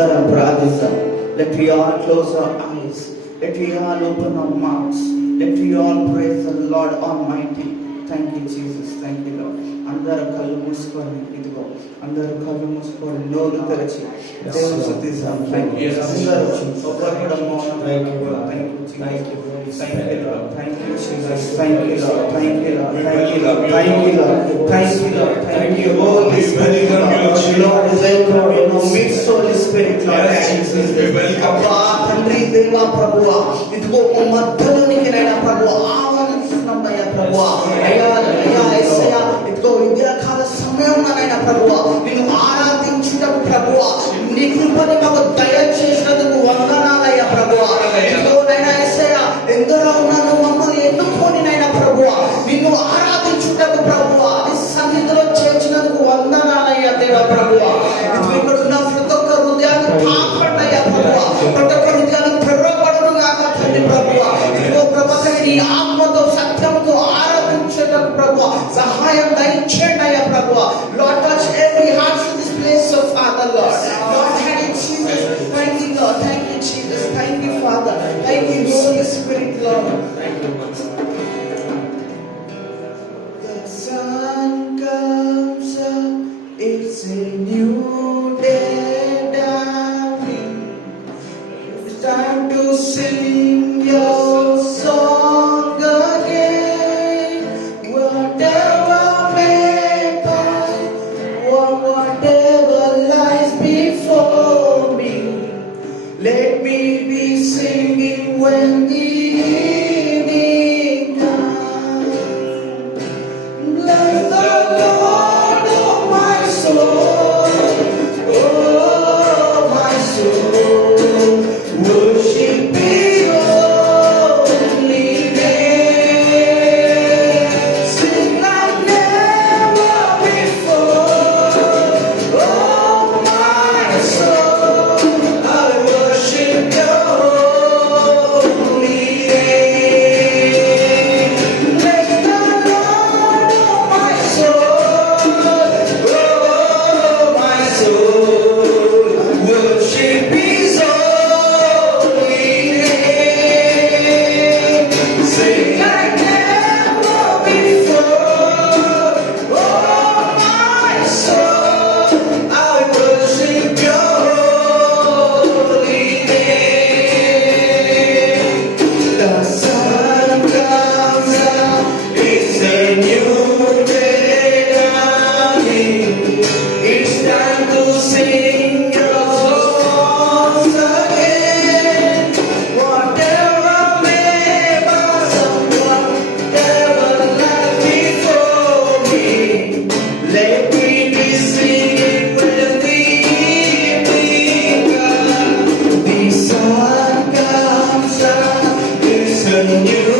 అందరం ప్రార్థిస్తాం. Let we all close our eyes. Let we all open our mouths. Let we all praise the Lord Almighty. Thank you Jesus. Thank you Lord. అందరూ కళ్ళు మూసుకొని, ఇదిగో అందరూ కళ్ళు మూసుకొని నోరు తెరచి దేవుని స్తుతిస్తాం. Thank you. అందరూ ఒక్కరు కూడా మౌనం. Thank you Lord. Thank you Jesus. Thank you Lord. Thank you Jesus. Thank you Lord. Thank you Lord. Thank you Lord. Thank you Lord. Thank you Lord. Thank you Holy Spirit. Lord is welcome in our midst. Holy Spirit Lord Jesus. అబ్బా తండ్రి దేవా ప్రభువా, ఇదిగో మా మధ్యలోనికి నైనా ప్రభువా ఆహ్వానిస్తున్నామయ్యా ప్రభువా. అయ్యా అయ్యా యేసయ్యా, ఇదిగో విద్యాకాల సమయంలోనైనా ప్రభువా నిన్ను ఆరాధించుటకు ప్రభువా నీ కృపని మాకు దయచేసినందుకు వందనాలయ్యా ప్రభువా. ఇదిగో నైనా యేసయ్యా, ఎందరో ఉన్నాను మమ్మల్ని ఎన్నుకొని నైనా ప్రభువా నిన్ను ఆరాధించుటకు ప్రభువా నీ సన్నిధిలో చేర్చినందుకు వందనాలయ్యా దేవా ప్రభువా. ఇదిగో ఇక్కడ ఉన్న ప్రతి ఒక్క హృదయాన్ని తాకండయ్యా ప్రభువా, ప్రతి ఒక్క హృదయాన్ని తెరవబడును గాక తండ్రి ప్రభువా. ఇదిగో ప్రభువా నీ ఆత్మతో సత్యంతో ఆరాధించేటకు ప్రభువా సహాయం దయచేయండి అయ్యా ప్రభువా. Lord, touch every heart in this place of Father Lord. Lord, thank you Jesus. Thank you Lord. Thank you Jesus. Thank you Father. Thank you Holy Spirit Lord. The sun comes up, it's a new day dawning. It's time to sing your song again. Whatever may pass, whatever lies before me, let me be singing when the evening comes. Bless the Lord, oh my soul, oh my soul, worship His holy name. Sing like never before, oh my soul, I worship Your holy name. Bless the Lord, oh my soul, oh my soul, worship His holy name. Sing like never before, oh my soul, I worship Your holy name. The sun comes up, it's a new day dawning. It's time to sing your songs again. Whatever may pass, whatever lies before me, let me be singing when the evening comes. The sun comes up, it's a new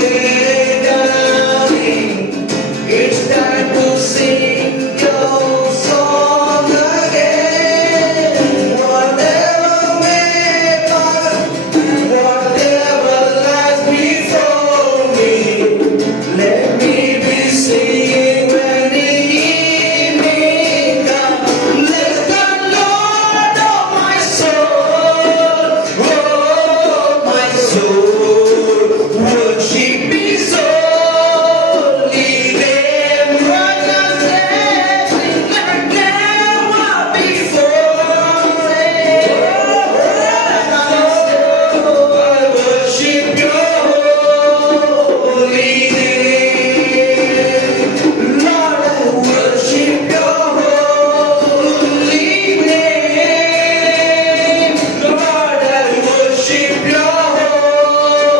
day dawning. It's time to sing your song again. Whatever may pass, whatever lies before me, let me be singing when the evening comes. Bless the Lord, oh my soul, oh my soul, worship His holy name. Brothers and sisters, like never before, I worship Your holy name. Lord, I worship Your holy name. Lord, I worship Your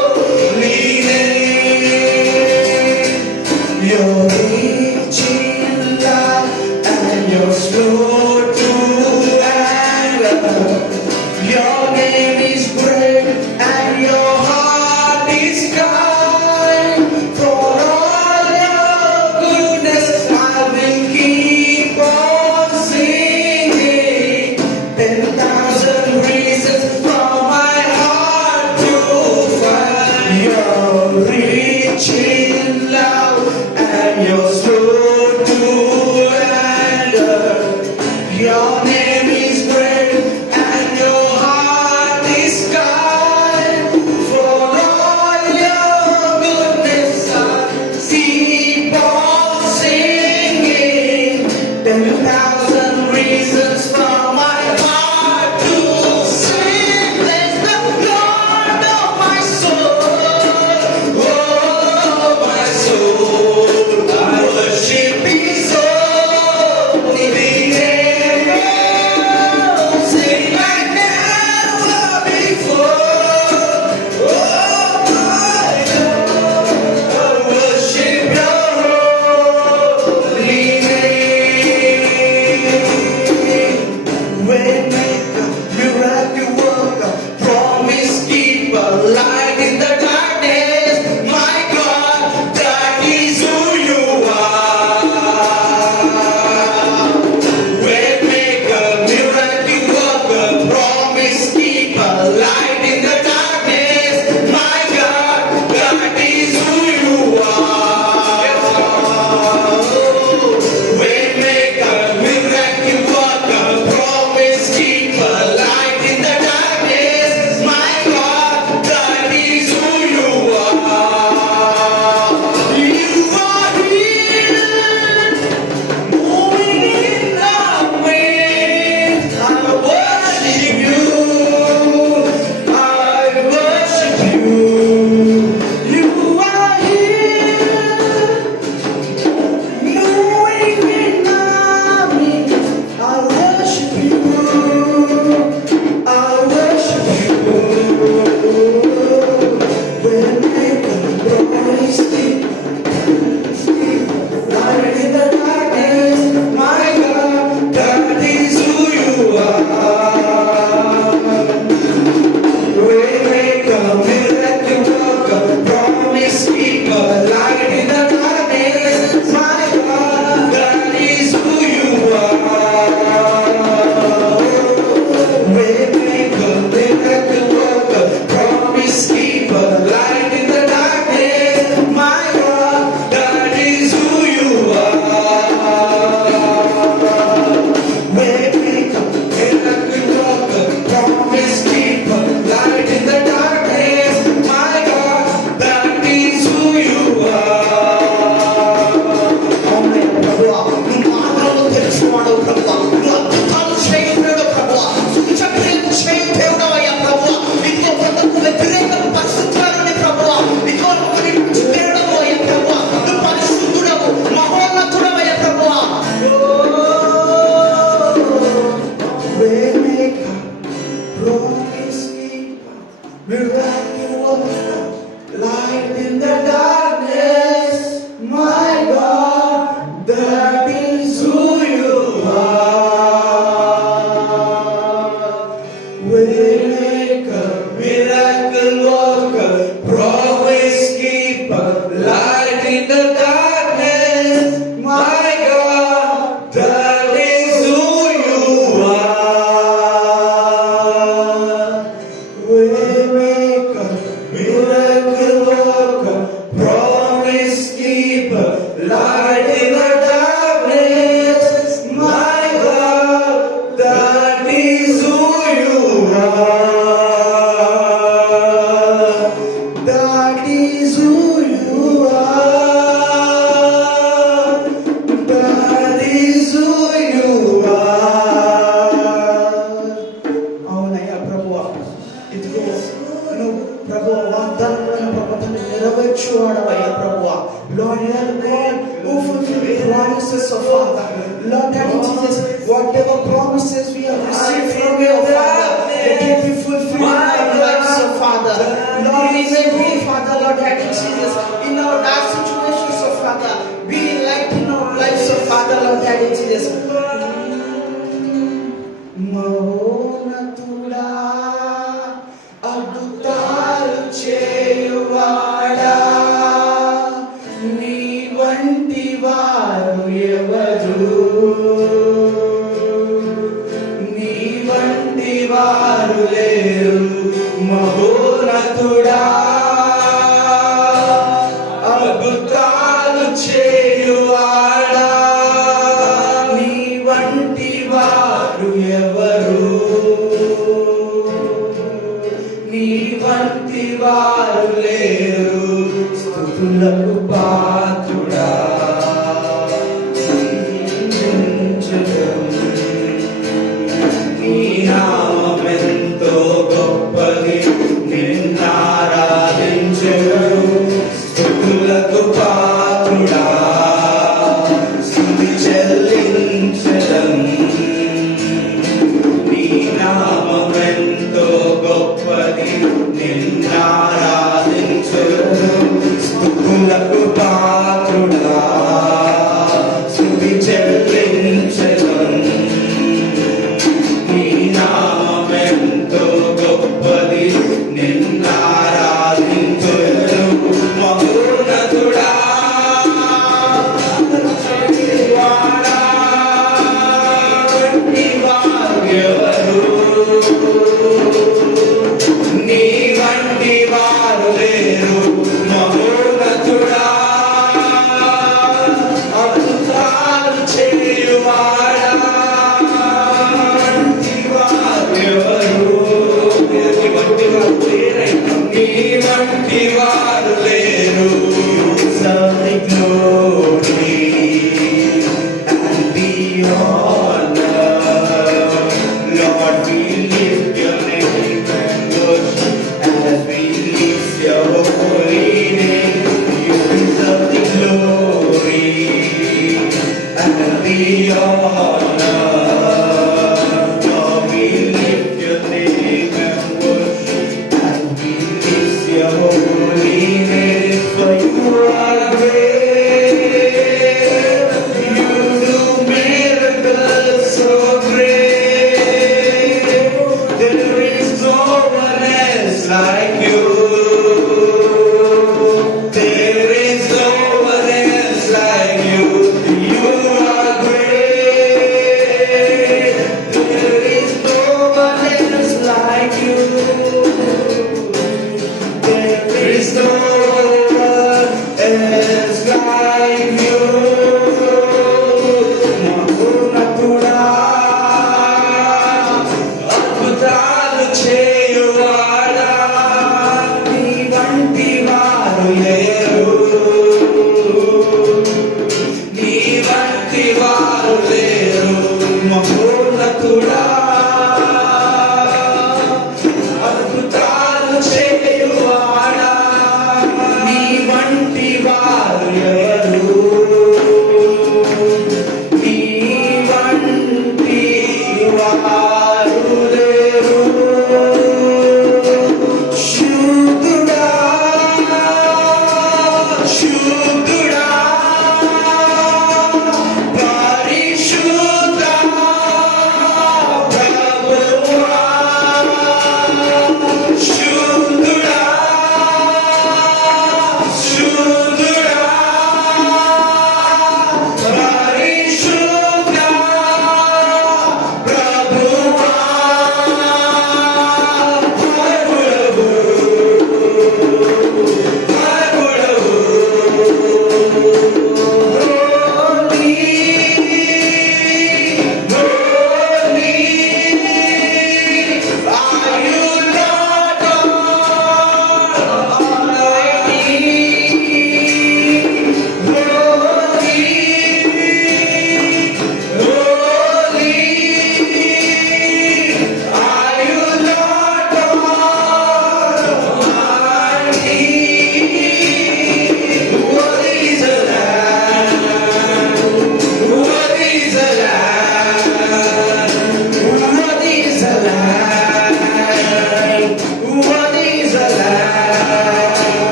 holy name. You're rich in love and You're slow to anger. Your name is great and Your heart is kind. For all Your goodness, I will keep on singing. 10,000 reasons for my heart to find. You're rich in love and You're slow to anger. Your name is great and Waymaker, miracle worker, promise keeper, light in the darkness, my God, that is who you are. Waymaker, miracle worker, promise keeper, light in the darkness, my God, that is who you are. That is who you are. That is who you are. అవునయ్యా ప్రభువా, ఇదిగో నువ్వు ప్రభువా వాగ్దానమైన ప్రభుత్వాన్ని నెరవేర్చువాడవయ్యా ప్రభువా. Lord, you are the God who fulfill the promises of Father. Lord, Daddy Jesus, whatever promises we have received from you, Father, let it be fulfilled in our lives, oh Father. Lord, we may be, Father, Lord, Daddy Jesus, in our dark situations, oh Father, be light in our lives, oh Father, Lord, Daddy Jesus. మౌనతుడా, అద్భుతాలు చేయువాడా, నీ వంటి వారు ఎవరు, నీ వంటి వారు లేరు. మహోన్నతుడా, అద్భుతాలు చేయువాడా, నీ వంటి వారు ఎవరు, నీ వంటి వారు లేరు. స్తుతులకు పాత్రుడా, నీ నామమెంతో గొప్పది, నిన్నారాధించెదరు. స్తుతులకు పాత్రుడా, స్తుతి చెల్లించెదం. నీ నామమెంతో గొప్పది, నిన్నారాధించెదరు. స్తుతులకు పాత్రుడా, స్తుతి చెల్లించెదం. నీ నామమెంతో గొప్పది, నిన్నారాధించెదరు. మహోన్నతుడా, చేయువాడా, వంటి వారు ఎవరు, నీ వంటి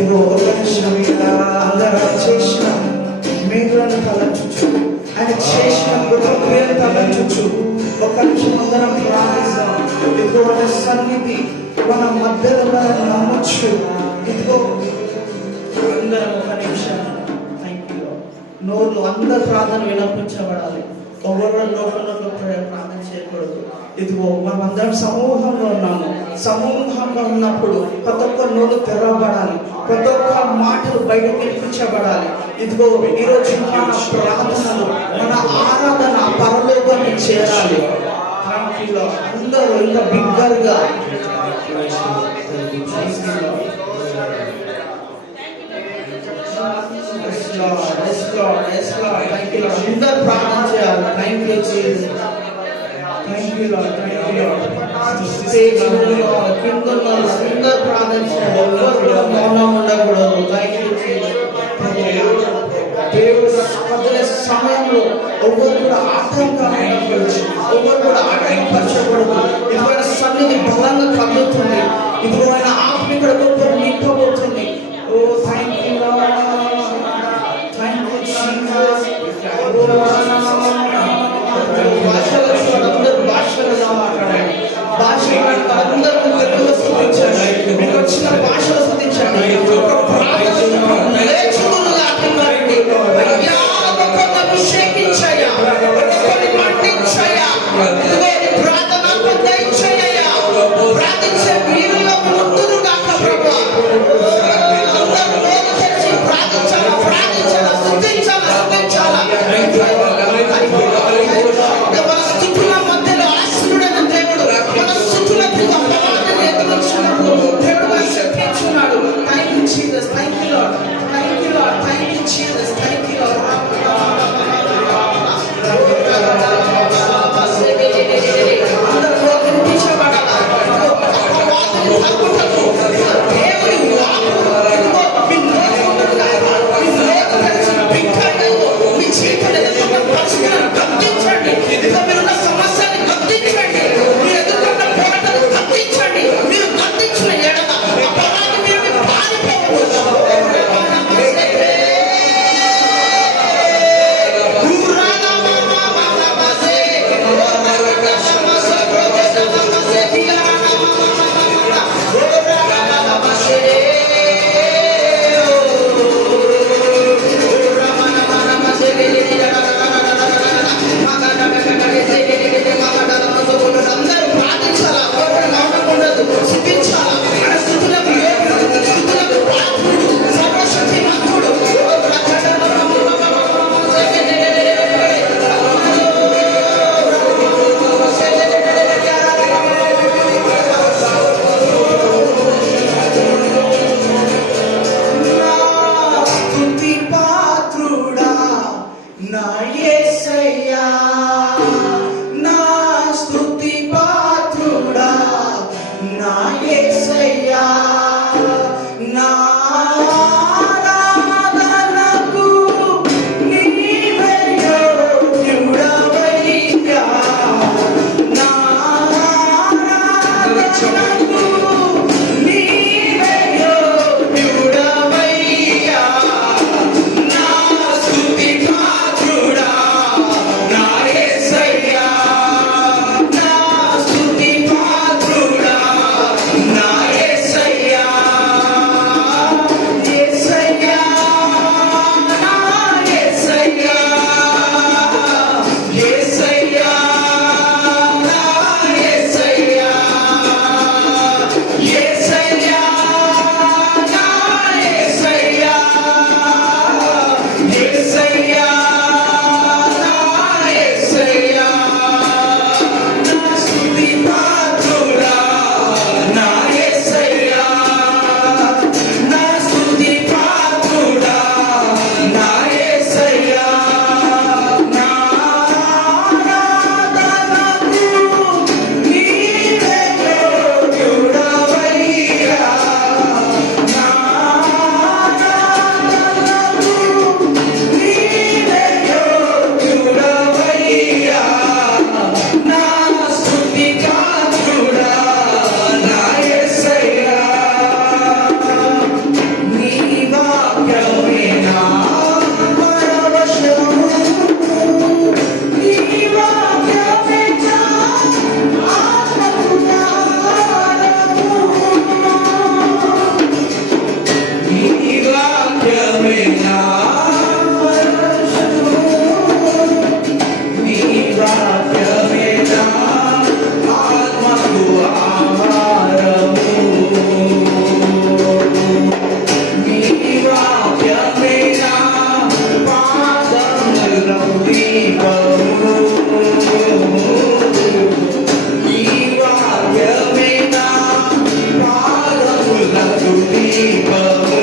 ఇదిగో ఒక నిమిషం అందరూ చేసిన మేలులను తలంచు, ఆయన చేసిన గొప్ప క్రియలు తలంచు. ఒక నిమిషం అందరం ప్రార్థిస్తాం. ఇదిగో మన సన్నిధి మన మధ్యలో మనం నమ్మచ్చు. ఇదిగో అందరం ఒక నిమిషం నోరు అందరు ప్రార్థన వినపించబడాలి. ఎవరు నోట్లో ప్రార్థన చేయకూడదు. ఇదిగో మనం అందరం సమూహంలో ఉన్నాము. సమూహంగా ఉన్నప్పుడు ప్రతి ఒక్క నోరు తెరవబడాలి, ప్రతి ఒక్క మాటలు బయటకు వినిపించబడాలి. ఇదిగో ఈరోజు మన ప్రార్థనలు మన ఆరాధన పరలోకాన్ని చేరాలి. అందరూ ఇంకా బిగ్గరగా అందరూ ప్రార్థన చేయాలి. Thank you Jesus, thank you lord, thank you lord. Stage కింద అందరూ ప్రార్థన చేయాలి. ఎవరు కూడా మౌనం ఉండకూడదు. Thank you Jesus. దేవుడు కదిలే సమయంలో ఎవరు కూడా ఆటంకాలు ఉండకూడదు, ఎవరు కూడా ఆటంకపరచకూడదు. ఇదిగో సన్నిధి బలంగా కదులుతుంది. ఇదిగో ఆయన ఆత్మ ఇక్కడ గొప్ప నింపబోతుంది. Oh thank you lord, thank you Jesus. భాషలలో మాట్లాడండి. అందరూ తెలుగులో స్తుతించండి. మీకు వచ్చిన భాషలో స్తుతించండి. అభిషేకించయ్యా, మండించయ్యా, ప్రార్థన ప్రార్థించే వీరుల ముందు వాక్యమే నా పరశువు, నీ వాక్యమే నా ఆత్మకు ఆహారము, నీ వాక్యమే నా పాదములకు దీపము, నీ వాక్యమే నా పాదములకు దీపము,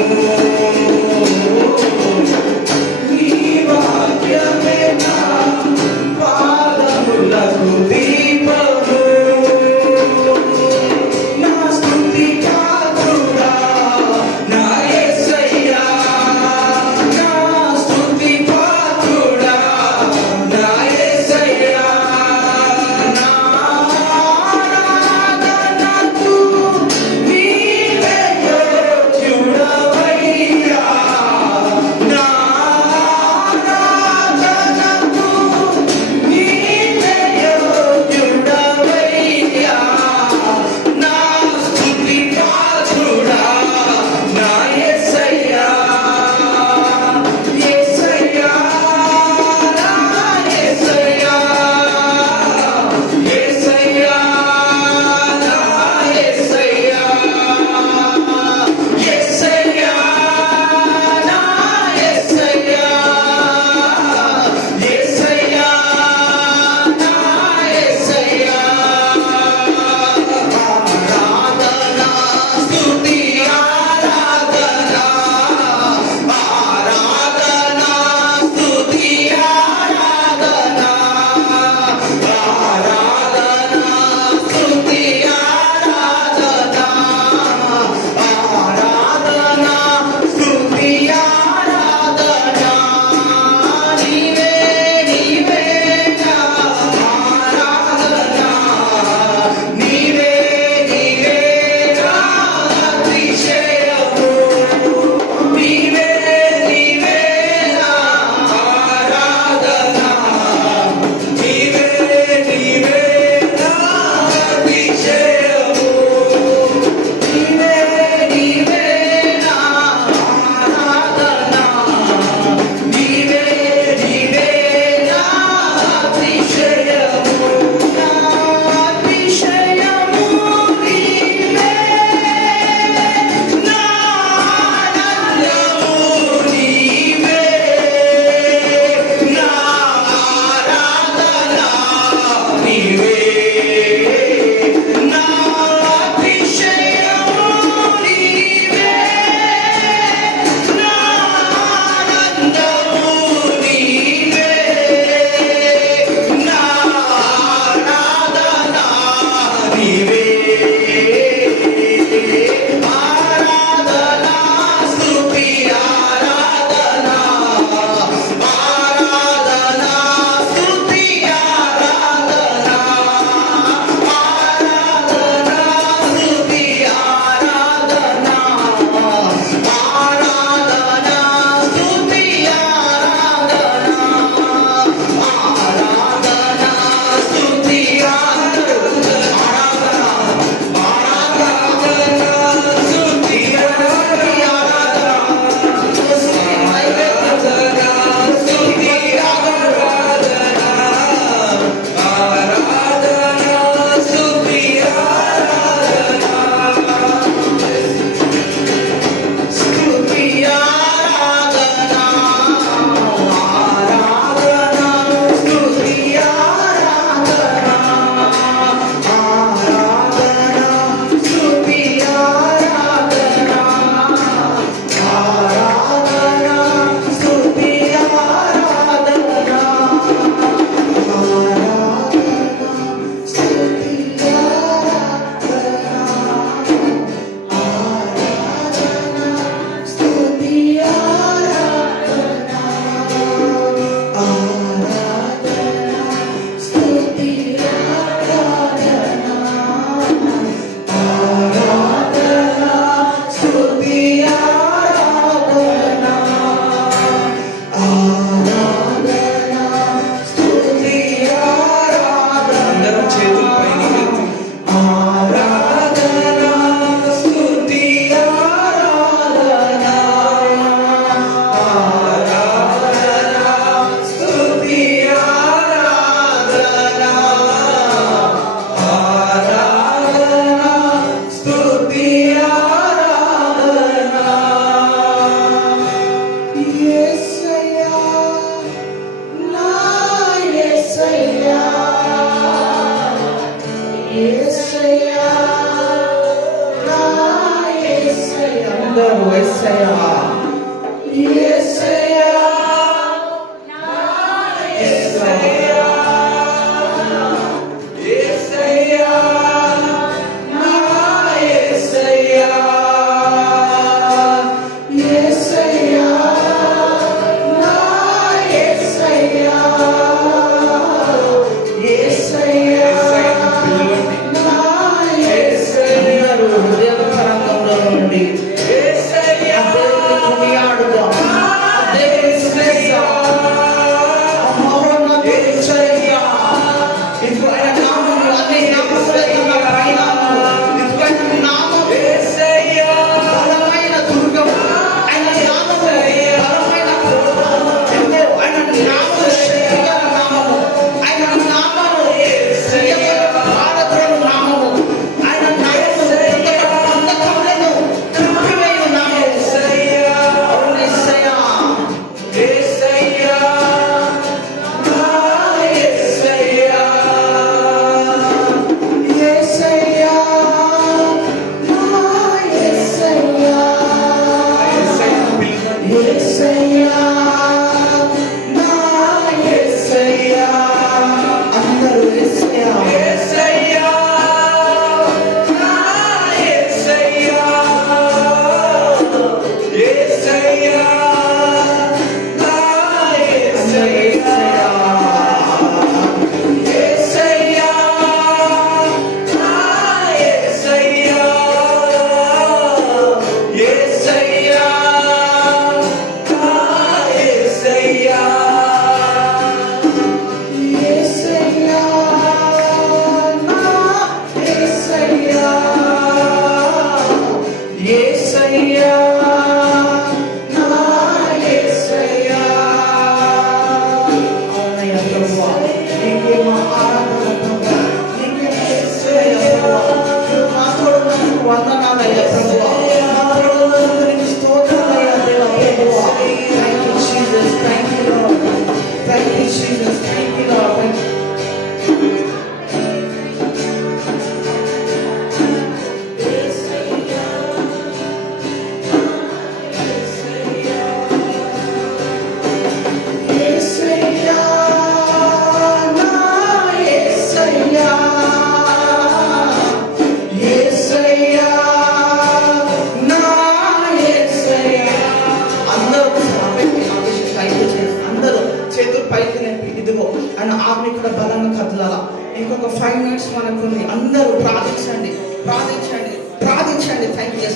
ఇంకొక 5 minutes మనకుంది. అందరూ ప్రార్థించండి, ప్రార్థించండి, ప్రార్థించండి. Thank you.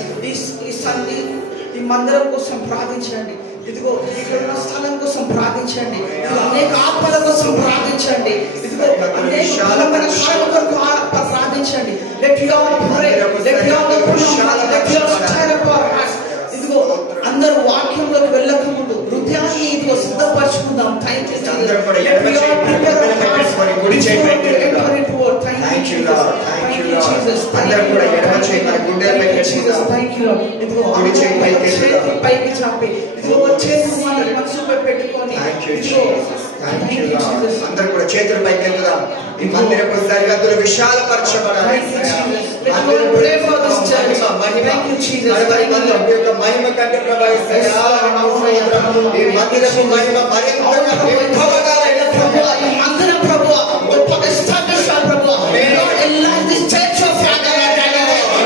ఈ సంధి ఈ మందిరం కోసం ప్రార్థించండి. ఇదిగో ఇక్కడ ఉన్న స్థలం కోసం ప్రార్థించండి. అనేక ఆత్మల కోసం ప్రార్థించండి. ఇదిగో అనేక ప్రార్థించండి. Let you all pray, let you all let you all stand up our hearts. ఇదిగో అందరూ వాక్యంలోకి వెళ్ళక ముందు హృదయాన్ని ఇదిగో సిద్ధపరచుకుందాం. Thank you. అందరూ కూడా కుడి చేయి పైకి చాపి మనసుపై పెట్టుకొని అందరూ కూడా చేతులు పైకి ఎత్తుదాం. ఈ మందిరపు సరిహద్దులు విశాలపరచబడాలి. మహిమ కంటే ఈ మందిరపు మహిమ మరింత అందరూ ప్రభు గొప్ప establish Prabhu this church of Father,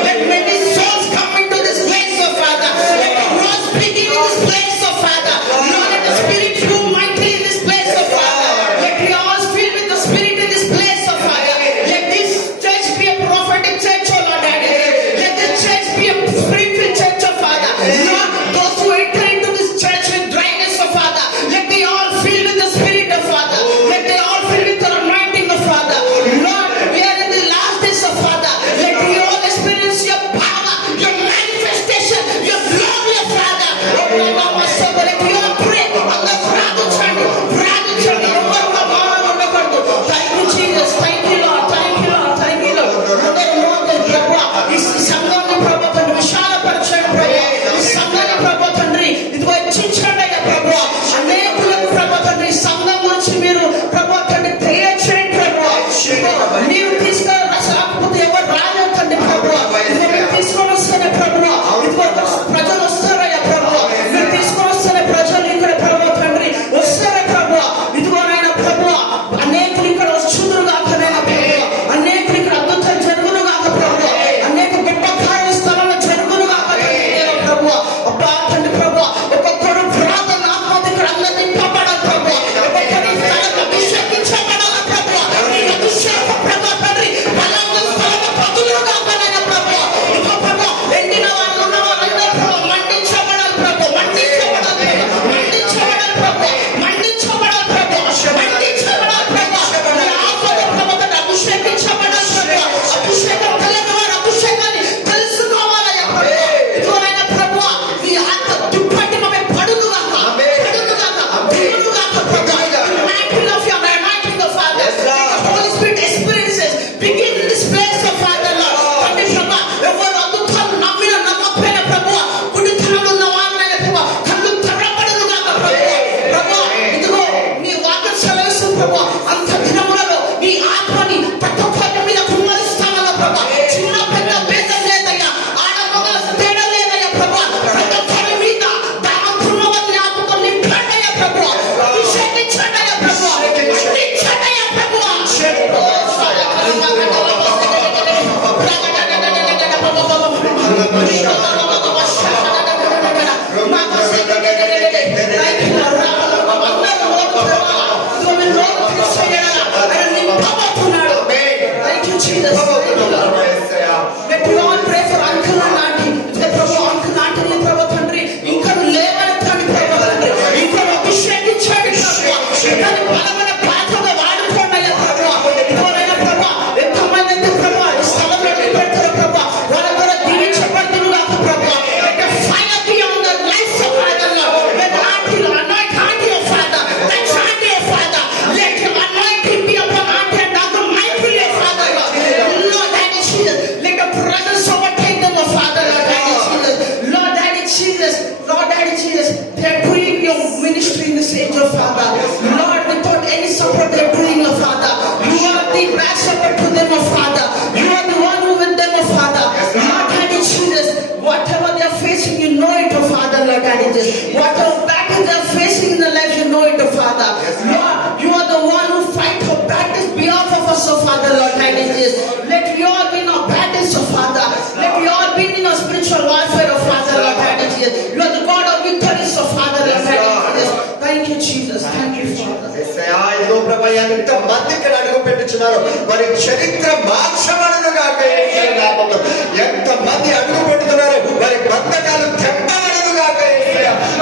let many souls come into this place of Father. Let the cross speaking in this place of Father. Lord, let the Spirit move mightily in this place of Father. Let we all filled with the Spirit in this place of Father. Let this church be a prophetic church, oh Lord. Let this church be a spirit-filled church of Father. Lord, those who enter into this church with dryness of Father, let they all fill with the Spirit of Father. Let they all fill with the anointing of Father. Jesus. Let we all pray for uncle and auntie. Say, Prabhu, uncle, auntie, ni Prabhu తండ్రి ఇంకా లేవనెత్తండి ప్రభు తండ్రి, ఇంకా అభిషేకించండి ప్రభు, ఇంకా బలమైన పాత్రగా వాడుకోండి అయ్యా ప్రభు. ఎవరైనా ప్రభు ఎంతమంది అయితే ప్రభు ఈ స్థలంలో నిలబెడతారో ప్రభు వాళ్ళ ద్వారా దీవించబడుతున్నారు కాక ప్రభు. Let the fire be on the lives of Father Lord. When auntie anoint auntie of Father, that's auntie of Father. Let your anointing be upon auntie and uncle mightily of Father Lord. Lord Daddy Jesus, let the presence overtake them of Father Lord Daddy Jesus. Lord Daddy Jesus, Lord Daddy Jesus, they're doing your ministry in this age of Father. Lord, without any support they're doing of Father. You are the ambassador to them of Father. You are the one who with them of Father. Lord Daddy Jesus, whatever they're facing, you know it of Father Lord Daddy Jesus. Whatever battle they're facing in their life, you know it of Father. Lord, you are the one who fight for battles behalf of us of Father Lord Daddy Jesus. Let we all be in our battles of Father. Let we all be in our spiritual warfare of Father Lord Daddy Jesus. You are the God of victories of Father Lord Daddy Jesus. Thank you Jesus. Thank you Father. ఇదిగో ప్రభా ఎంత మంది ఇక్కడ అడుగు పెట్టుచున్నారు వారి చరిత్ర మార్చబడునుగా ఎంత మంది అడుగు పెడుతున్నారు వారి బంధకాలు తెంపబడునుగా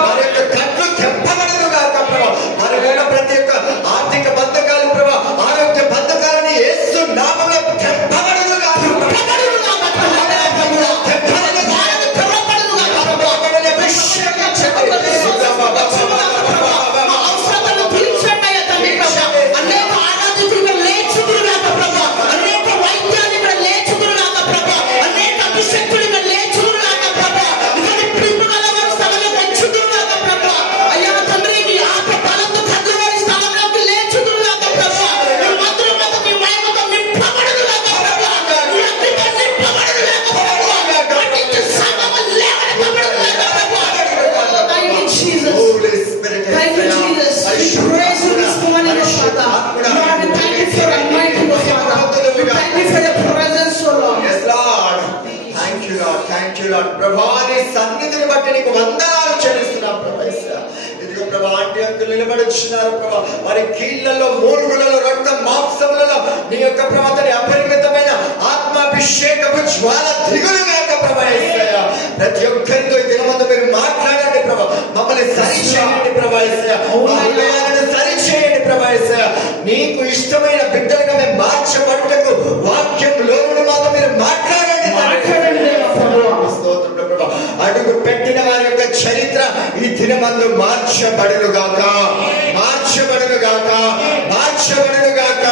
వారి యొక్క కట్లు తెంపబడునుగా ప్రభా వారి యొక్క ప్రతి ఒక్క ఆర్థిక బంధకాలు ప్రభా ఆరోగ్య బంధకాలని యేసు నామములో తెంపబడునుగా ప్రభాని సన్నిధిని బట్టి నీకు వందనాలు చెల్లిస్తున్నాం ప్రభా. ఇదిగో ప్రభా ఆంటీ అంకులు నిలబడి వచ్చినారు ప్రభా వారి కీళ్లలో మూలుగులలో రక్త మాంసములలో నీ యొక్క ప్రభాతని అపరిమితమైన ఆత్మాభిషేకపు జ్వాల దిగులుగాక ప్రభా. ప్రతి ఒక్కరితో ఈ దినమందు మీరు మాట్లాడండి ప్రభా, మమ్మల్ని సరిచేయండి ప్రభా, సరిచేయండి ప్రభా. నీకు ఇష్టమైన బిడ్డలుగా మేము మార్చబడుటకు వాక్యంలో మాతో మీరు మాట్లాడండి. అడుగు పెట్టిన వారి యొక్క చరిత్ర ఈ దినమందు మార్చబడునుగాక, మార్చబడునుగాక, మార్చబడునుగాక.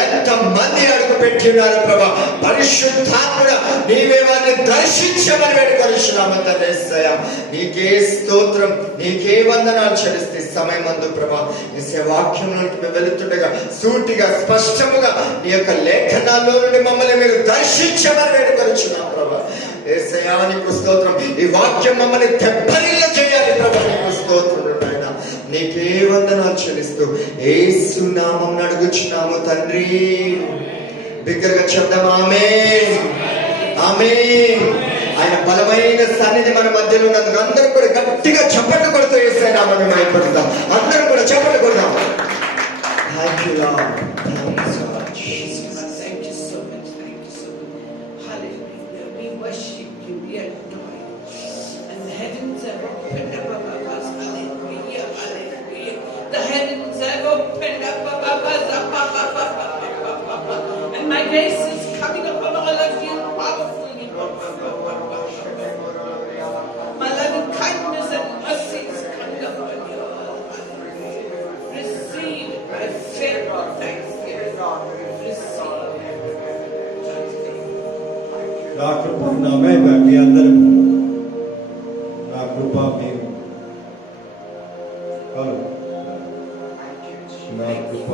ఎంత మంది అడుగు పెట్టి ఉన్నారు ప్రభా. పరిశుద్ధాత్ముడా నీవే వారిని దర్శించమని వేడుకొనిచున్నాము తండ్రి. నీకే స్తోత్రం, నీకే వందనాలు చెల్లిస్తే సమయమందు ప్రభా నీ వాక్యంలోకి మేము వెళుతుండగా సూటిగా స్పష్టముగా నీ యొక్క లేఖనాల్లో నుండి మమ్మల్ని మీరు దర్శించమని వేడుకొనిచున్నాం ప్రభా. యేసయ్యా నీకు స్తోత్రం. ఈ వాక్యం మమ్మల్ని దెబ్బరిల్ల చేయాలి ప్రభా. నీకు స్తోత్రం నాయనా, నీకే వందనాలు చెల్లిస్తూ యేసు నామమున అడుగుచున్నాము తండ్రి. బిగ్గరగా చెప్దాం ఆమేన్, ఆమేన్. ఆయన బలమైన సన్నిధి మన మధ్యలో ఉన్నందుకు అందరూ కూడా గట్టిగా చప్పట్లు కొడుతూ యేసయ్య నామమున మహిమపడతాం. అందరూ కూడా చప్పట్లు కొడదాం. Thank you lord, thank you so much. Thank you so much. Thank you so much. Hallelujah. We worship you. We adore you. And the heavens are opened up above us. Hallelujah. Hallelujah. The heavens are opened up above us. And my grace is coming upon all of you powerfully. My loving kindness and mercy is coming upon you. Receive my faithful thanksgiving. నా కృప నామే మీ అందరూ నా కృప మేము నా కృప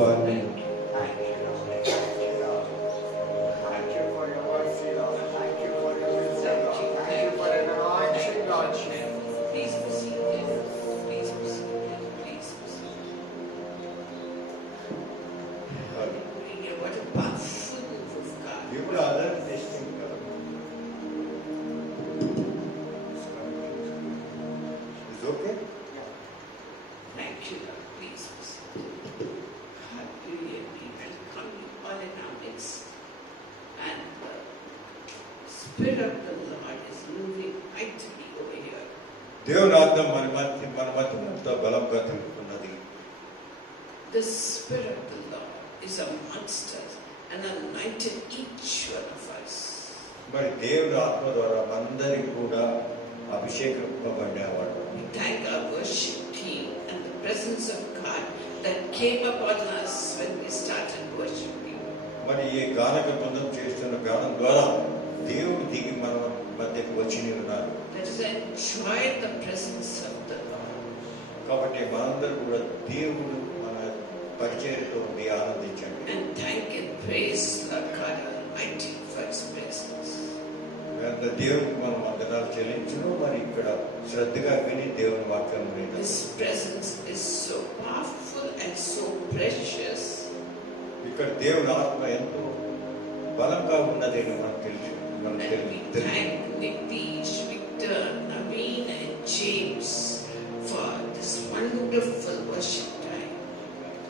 Please proceed. Please proceed. Please proceed. Hallelujah. What a powerful move of God. You brother testing దేవుని ఆత్మ మన మధ్య ఎంతో బలంగా తిరుగుతున్నది. The Spirit of the Lord is amongst us and anointed each one of us. మరి దేవుని ఆత్మ ద్వారా అందరికి కూడా అభిషేకింపబడేవాడు. We thank our worship team and the presence of God that came upon us when we started worshiping. మరి ఈ గానక బృందం చేస్తున్న గానం ద్వారా దేవుడు దిగి మన మధ్యకు వచ్చి ఉన్నారు. Let us enjoy the presence of the Lord. కాబట్టి మనందరూ కూడా దేవుడు మన పరిచర్యతో ఉండి ఆనందించండి. And thank and praise Lord God Almighty for His presence. దేవునికి మనం వందనాలు చెల్లించును. మరి ఇక్కడ శ్రద్ధగా విని దేవుని వాక్యం వినండి. His presence is so powerful and so precious. ఇక్కడ దేవుని ఆత్మ ఎంతో బలంగా ఉన్నదని మనం తెలుసు. And we thank Nitish, Victor, Naveen and James for this wonderful worship time.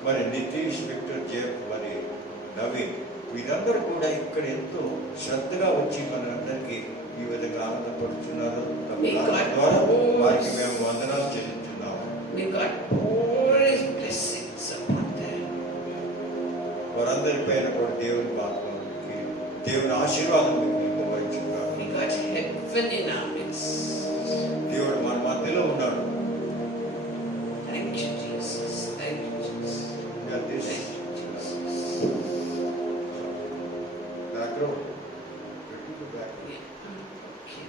మరి నితీష్, విక్టర్, జేబ్, మరి నవీన్ వీరందరూ కూడా ఇక్కడ ఎంతో శ్రద్ధగా వచ్చి మనందరికీ ఈ విధంగా ఆనందపడుతున్నారు. ద్వారా వారికి మేము వందనాలు చెల్లించున్నాము. May God pour His blessings upon them. వారందరి పైన కూడా దేవుని ఆత్మకి దేవుని ఆశీర్వాదం వహించున్నారు. We got heaven in our midst. దేవుడు మన మధ్యలో ఉన్నాడు. Thank you, Jesus. Thank you, Jesus. Yeah, this Thank you, Jesus. back row. Repeat the back row. Yeah. Okay.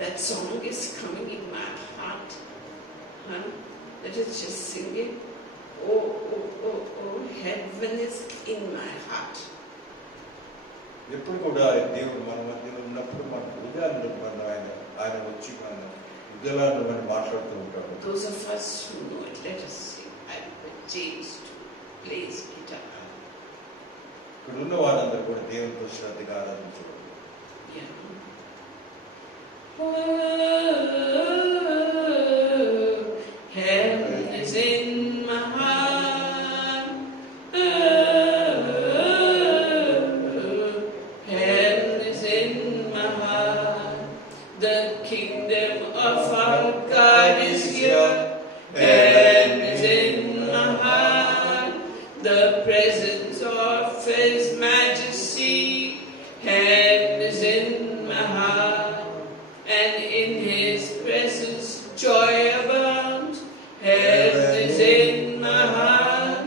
That song is coming in my heart. Huh? Let us just sing it. Oh, oh, oh, oh, heaven is in my heart. ఎప్పుడు కూడా దేవుడు మన మధ్యలో ఉన్నప్పుడు మన హృదయాలను ఆయన వచ్చి మన హృదయాలను మనం మాట్లాడుతూ ఉంటాడు. Those of us who know it, let us sing. I want James to play his guitar. ఇక్కడ ఉన్న వారందరూ కూడా దేవునితో శ్రద్ధగా ఆరాధించారు. Yeah. Heaven is in my heart. Heaven is in my heart. The kingdom of our God is here. Heaven is in my heart. The presence of His majesty. Heaven is in my heart. And in His presence joy abounds. Heaven is in my heart.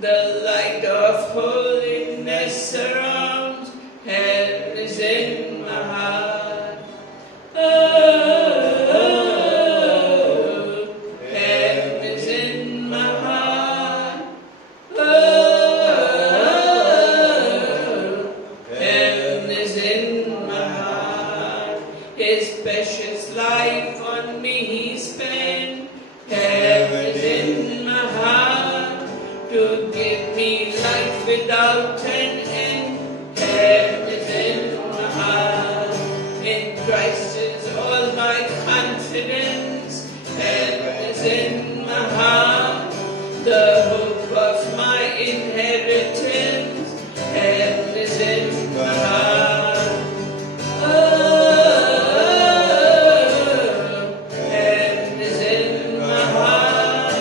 The light of holiness surrounds. Heaven is in my heart. Oh, heaven is in my heart. Oh, heaven is in my heart. His precious life on me He spent. Heaven is in my heart to give me life without an end. Heaven is in my heart. In Christ is all my confidence. Heaven is in my heart. The hope of my inheritance. Heaven is in my heart. Heaven is in my heart.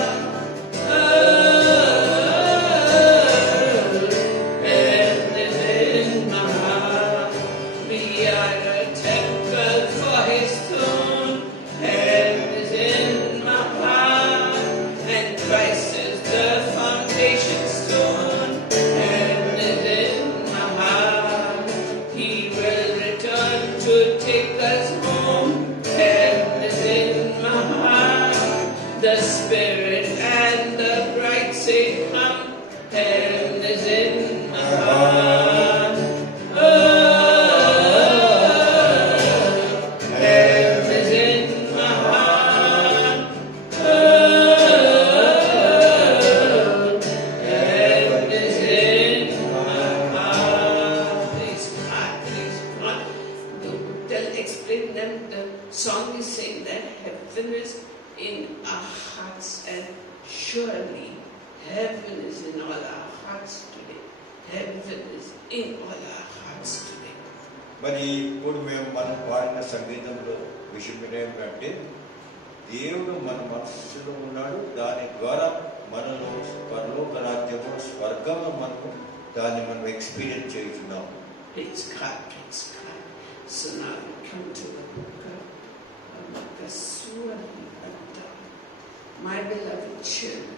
Heaven is in my heart. We are a temple for His throne. Heaven is in my heart. And Christ is the foundation stone. Heaven is in my heart. He will return to take us home. Heaven is in my heart. The Spirit and the bride say, come. Heaven is in my heart. Oh, heaven is in my heart. Oh, heaven is in my heart. Praise God, praise God. Explain them. The song is saying that heaven is in our hearts, and surely heaven is in all our hearts today. Heaven is in all our hearts today. మరి ఇప్పుడు మనం పాడిన సంగీతంలో విషయం ఏంటంటే దేవుడు మన మనస్సులో ఉన్నాడు. దాని ద్వారా మనలో పరలోక రాజ్యము, స్వర్గంలో మనము దాన్ని మనం ఎక్స్పీరియన్స్ చేస్తున్నాం. Praise God, praise God. So now we come to the book of Surah. My beloved children,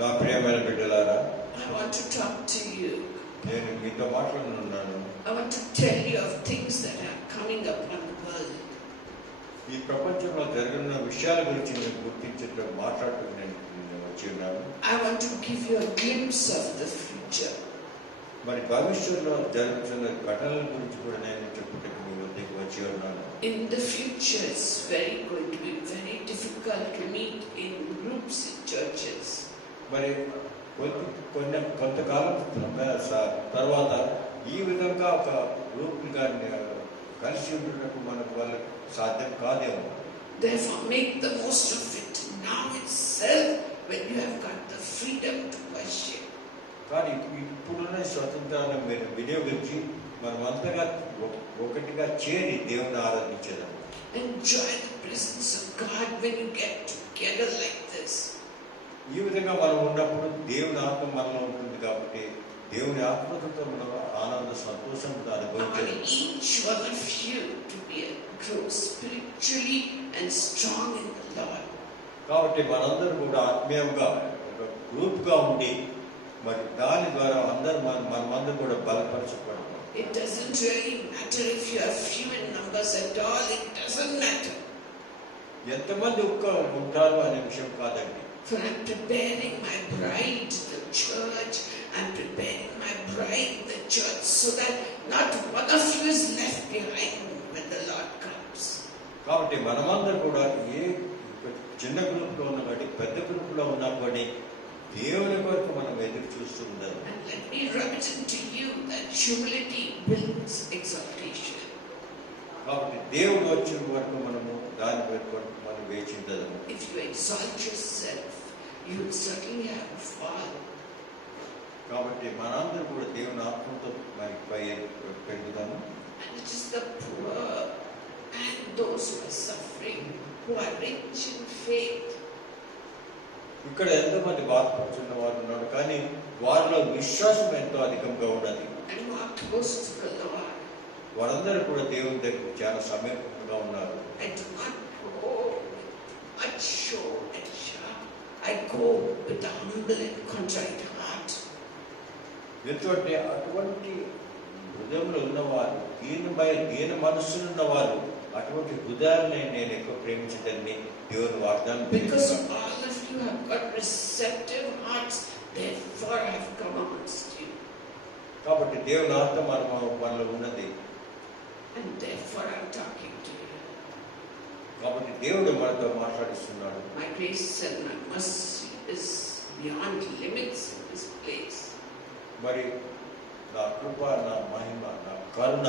నా ప్రియమైన బిడ్డలారా, I want to talk to you. నేను మీతో మాట్లాడుతున్నాను. I want to tell you of things that are coming upon the world. ఈ ప్రపంచంలో జరిగిన విషయాల గురించి నేను గుర్తించడం మాట్లాడుతూ నేను వచ్చి ఉన్నాను. I want to give you a glimpse of the future. మరి భవిష్యత్తులో జరుగుతున్న ఘటనల గురించి కూడా నేను చెప్పుటకు మీ వద్దకు వచ్చి ఉన్నాను. In the future, it's going to be very difficult to meet in groups in churches. మరి కొంతకాలం తర్వాత ఈ విధంగా ఒక గ్రూప్గా కలిసి ఉండటకు మనకు వాళ్ళకి సాధ్యం కాదేమో. Therefore, make the most of it now itself when you have got the freedom to worship. కానీ ఇప్పుడున్న స్వతంత్రాన్ని మీరు వినియోగించి మనం అంతగా ఒకటిగా చేరి దేవుని ఆరాధించడం. Enjoy the presence of God when you get together like this. ఈ విధంగా మనం ఉన్నప్పుడు దేవుని ఆత్మ మనలో ఉంటుంది కాబట్టి దేవుని ఆత్మతో మనం ఆనంద సంతోషం I అనుభవించాలి. want each one of you to grow spiritually and strong in the Lord. కాబట్టి మనందరూ కూడా ఆత్మీయంగా ఒక గ్రూప్గా ఉండి మరి దాని ద్వారా మనమందరూ కూడా బలపరచబడతాం. It doesn't really matter if you are few in numbers at all. It doesn't matter. ఎంతమంది ఉంటారు అనే విషయం కాదండి. For I'm preparing my bride, the church. I'm preparing my bride, the church, so that not one of you is left behind when the Lord comes. కాబట్టి మనమందరూ కూడా ఏ చిన్న గ్రూప్లో ఉన్నా కానీ పెద్ద గ్రూప్లో ఉన్నా కానీ దేవుని కొరకు మనం ఎదురు చూస్తుందాం. And let me rub it into you that humility builds exaltation. కాబట్టి దేవుడు వచ్చిన వరకు మనము దాని వరకు మనం వేచిందాము. If you exalt yourself, you will certainly have a fall. కాబట్టి మనందరూ కూడా దేవుని ఆత్మతో మరి పై పెరుగుదాము. And it is the poor and those who are suffering, who are rich in faith. ఇక్కడ ఎంతోమంది బాధపడుతున్న వారు ఉన్నారు కానీ వారిలో విశ్వాసం ఎంతో అధికంగా ఉన్నది. And who are close to the Lord. వారందరూ కూడా దేవుని దగ్గర చాలా సమీపంగా ఉన్నారు. I do not go with much show and shout. I go with a humble and contrite heart. ఎందుకంటే అటువంటి హృదయంలో ఉన్నవారు దీన మనస్సులు ఉన్నవారు అటువంటి హృదయాన్ని నేను ఎక్కువ ప్రేమించదని దేవుని వాగ్దానం. Because all of you have got receptive hearts, therefore I have come amongst you. కాబట్టి దేవుని ఆత్మ మనలో ఉన్నది. And therefore I am talking to you. కాబట్టి దేవుడు మనతో మాట్లాడిస్తున్నాడు. My grace and my mercy is beyond limits in this place. మరి నా కృప, నా మహిమ, నా కరుణ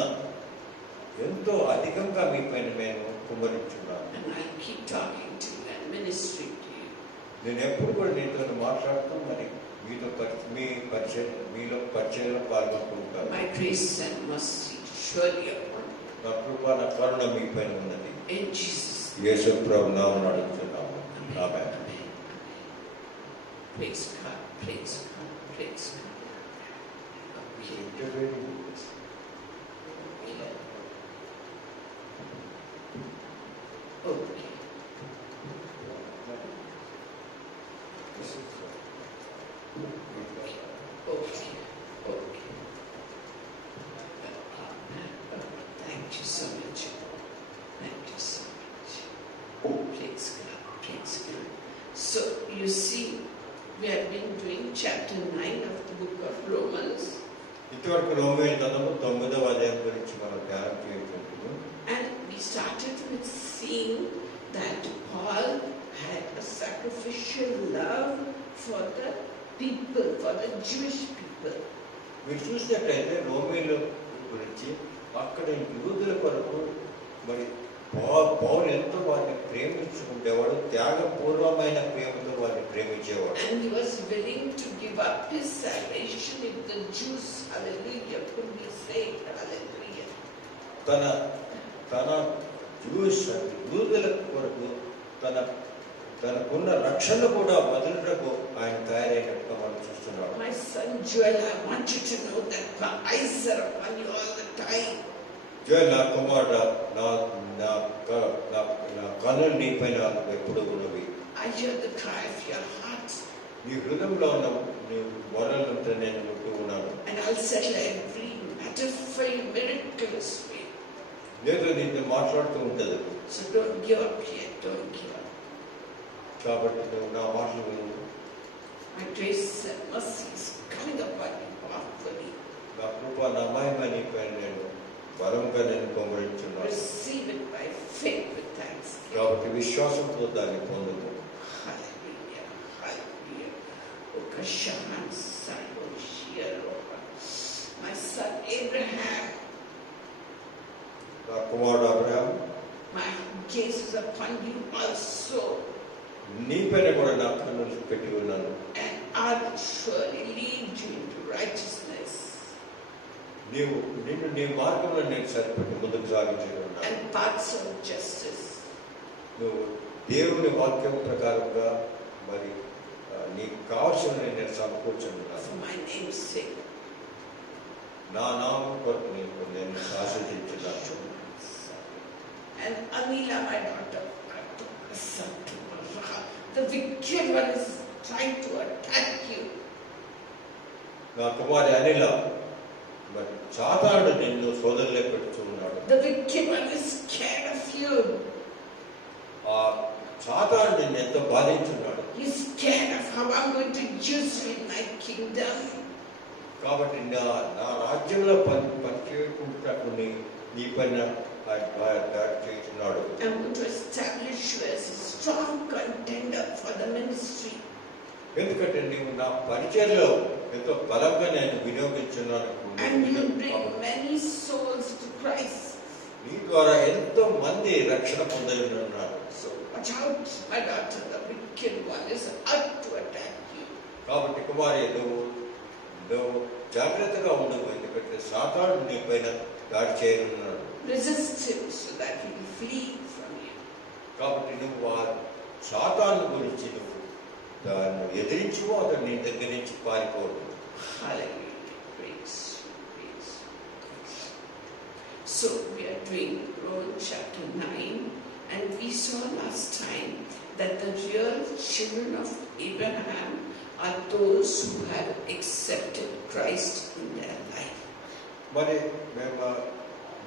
ఎంతో అధికంగా మీ పైన నేను కుమ్మరించున్నాను. And I keep talking to you and ministering to you. నేను ఎప్పుడు కూడా నీతో మాట్లాడుతూ మరి మీలో మీలో పరిచయంలో పాల్గొంటూ ఉంటాను. My grace and mercy surely upon you. నా కృప, నా కరుణ మీ పైన ఉన్నది. In Jesus' యేసు ప్రభు నామమున అడుగుతున్నాము. ఆమేన్. Praise God, praise God, praise God. Okay. Okay. Okay. Okay. Thank you so much. Thank you so much. Praise God. Praise God. So you see, we have been doing chapter 9 of the book of Romans. ఇంతవరకు రోమేయుల గ్రంథము 9వ అధ్యాయం గురించి మనం ధ్యానం చేస్తున్నాము. And we started with seeing that Paul had a sacrificial love for the people, for the Jewish people. మీరు చూసినట్లయితే రోమేయుల గురించి అక్కడ యూదుల కొరకు మరి పౌలు ఎంతో వారిని ప్రేమించుకుంటేవాడు, త్యాగపూర్వమైన ప్రేమతో వారిని ప్రేమించేవాడు. And he was willing to give up his salvation if the Jews, hallelujah, could be saved, hallelujah. తన యూదుల కొరకు తనకున్న రక్షణ కూడా వదులుటకు ఆయన తయారైనట్టుగా మనం చూస్తున్నాడు. My son Joel, I want you to know that my eyes are upon you all the time. Joel, నా కుమారుడు, నా నా క- నా నా కన్నులు నీ పైన ఎప్పుడు ఉన్నవి. I hear the cry of your heart, నీ హృదయంలో ఉన్న నీ మొరలంతా నేను వింటూ ఉన్నాను. and I'll settle every matter for you miraculously. లేదు, నీతో మాట్లాడుతూ ఉంటుంది. So don't give up yet, don't give up. కాబట్టి నువ్వు నా మాటలు విను. My grace and mercy is coming upon you powerfully. నా కృప, నా మహిమ నీ పైన నేను బలంగా నేను పొంగడించున్నాను. Receive it by faith with thanksgiving. కాబట్టి విశ్వాసంతో దాన్ని పొందుము. Hallelujah, hallelujah. Ukashaman Sando Shiaroha. My son Abraham, నా కుమారుడు Abraham, my gaze is upon you also, నీ పైన కూడా నా కన్నులు పెట్టి ఉన్నాను. and I will surely lead you into righteousness నిన్ను నీ మార్గంలో నేను సరిపెట్టి ముందుకు సాగించున్నాను. and paths of justice. నువ్వు దేవుని వాక్యం ప్రకారంగా మరి నీకు కావాల్సిన నేను సమకూర్చున్నాను. For my name's sake. నా నామం కొరకు నేను ఆశీర్వదించున్నాను. And Anila, my daughter, I took my son to Raha. The wicked one is trying to attack you. నా కుమారి అనిల, మరి సాతానుడు నిన్ను సోదరులే పెడుతున్నాడు. The wicked one is scared of you. ఆ సాతానుడు నిన్ను ఎంతో బాధించున్నాడు. He's scared of how I'm going to use you in my kingdom. కాబట్టి నా రాజ్యంలో పనిచేయకుంటూ నీ పైన దాడి చేస్తున్నాడు. I'm going to establish you as a strong contender for the ministry. ఎందుకంటే నీవు నా పరిచయంలో ఎంతో బలంగా నేను వినియోగించున్నాను. And you will bring many souls to Christ. నీ ద్వారా ఎంతో మంది రక్షణ పొంది ఉన్నారు. So watch out, my daughter, the wicked one is out to attack you. కాబట్టి కుమారి, నువ్వు జాగ్రత్తగా ఉండవు. ఎందుకంటే సాతానుడు నీ పైన దాడి చేయనున్నాడు. Resist him so that he will flee from you. కాబట్టి నువ్వు ఆ సాతాను గురించి నువ్వు దాన్ని ఎదిరించు, అతను నీ దగ్గర నుంచి పారిపోదు. Hallelujah. Praise, praise, praise. So we are doing Romans chapter 9, and we saw last time that the real children of Abraham are those who have accepted Christ in their life. మరి